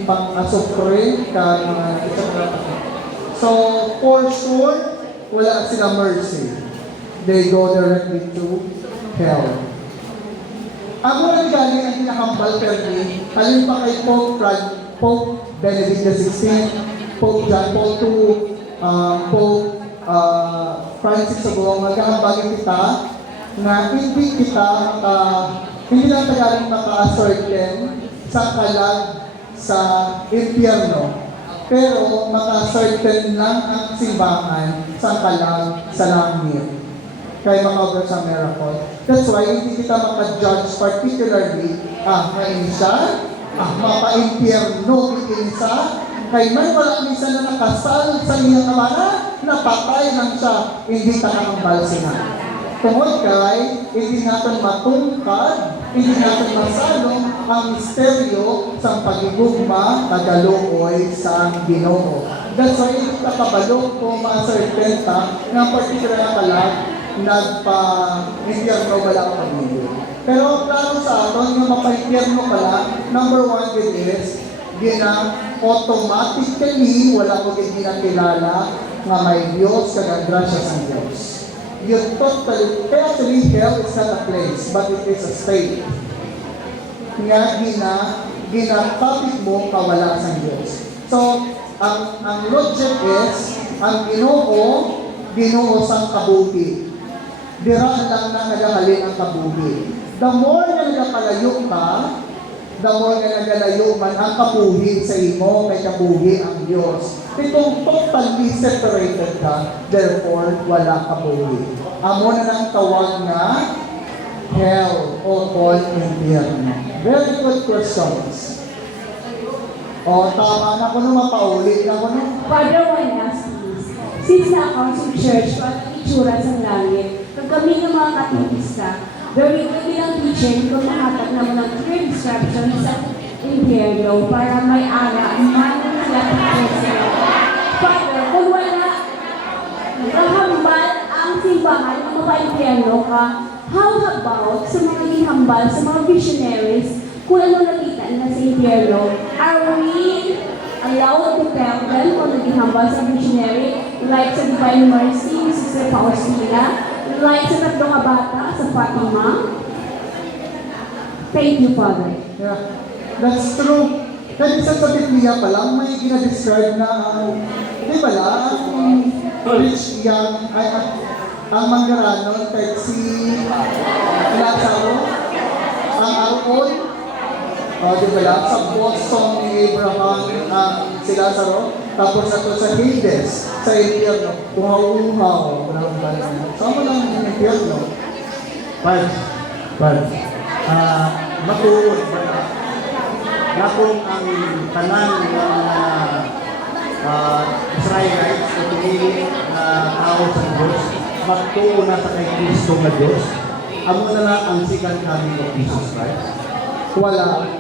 pang-asupre ka mga etc. So, for sure, wala sila mercy. They go directly to hell. Ako lang galing ang pinakambal perni, halin pa kay Pope Benedict XVI, Pope John Paul II, Pope Francis sa buong magkakabagin kita na hindi lang tagaling maka-ascertain sa kalag sa impyerno, pero maka-ascertain lang ang simbahan sa kalag sa langit. Kaya maka-over sa miracle. That's why hindi kita maka-judge particularly, ngayon siya, mapa-impyerno, ikinsa, Kay man wala minsan na nakasal sa iyang amana, napatay lang siya, hindi kakambal sila. Tungod kay, hindi natin matungkad, hindi natin masalong ang misteryo sa pagigugma nagaluoy sa Ginoo. That's why hindi ka kabalo kung ma-certain ka ng particular na kalag nagpa-impyerno wala ang pag-ibig. Pero klaro sa aton, yung mapa-impyerno ka lang, number one it is, automatically wala ko ginakilala nga may Diyos kag grasya sa Diyos. You totally, actually hell is not a place, but it is a state. Nga ginatapit mo kawala sa Diyos. So, ang logic is, ang Ginoo sang kabuhi. Dira lang na nagahalin ang kabuhi. The more na nagapalayo ka, the more na nagalayo man ang kabuhi sa imo, may kabuhi ang Diyos. Kung totally separated ka, therefore, wala kabuhi. Amo na ng tawag na hell o all impyerno. Very good questions. O, tama na ko nung mapauli na ko nung. Father, one last please. Since na-account sa church at itsura sa langit, pag kami ng mga katikista, very good ang teaching kung mahatag naman ng clear instructions sa impyerno para may ara, man sila sila. Father, kung wala, kahambal ang simbahan ng mga impyerno ka, how about sa mga ihambal, sa mga visionaries, kung ano nakita nila sa impyerno, are we allowed to tell them kung naghihambal sa visionary, like sa Divine Mercy, Sister Faustina, like sa tatlong bata, sa Fatima? Thank you, Father. Yeah, that's true. Kasi sa Biblia pa lang, may ginadescribe na di ba lang, ang rich young, ang manggaranon, kahit si Lazaro, ang Arpon, di ba lang, sa Boston ni Abraham, si Lazaro, tapos ito sa Hades, sa impyerno, uhaw-uhaw, sama lang yung impyerno. Matuod ba na? Nakong ang tanan ng Israelites o tumili na tao sa Diyos, matuo na sa kay Kristo na Diyos, amo na lang ang second coming of Jesus Christ. Wala.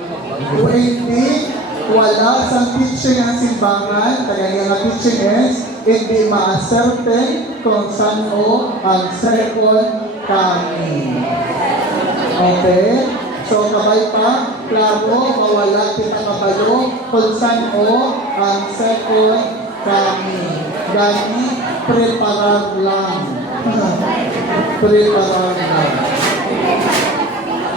Hindi, wala sa teaching ng simbangan, kaya yung teaching is, hindi ma-certain kung saan o ang second coming. Okay? So, kabay pa, klaro, mawala kita kabalo kung saan o ang second coming. Gani, preparar lang. Preparar lang.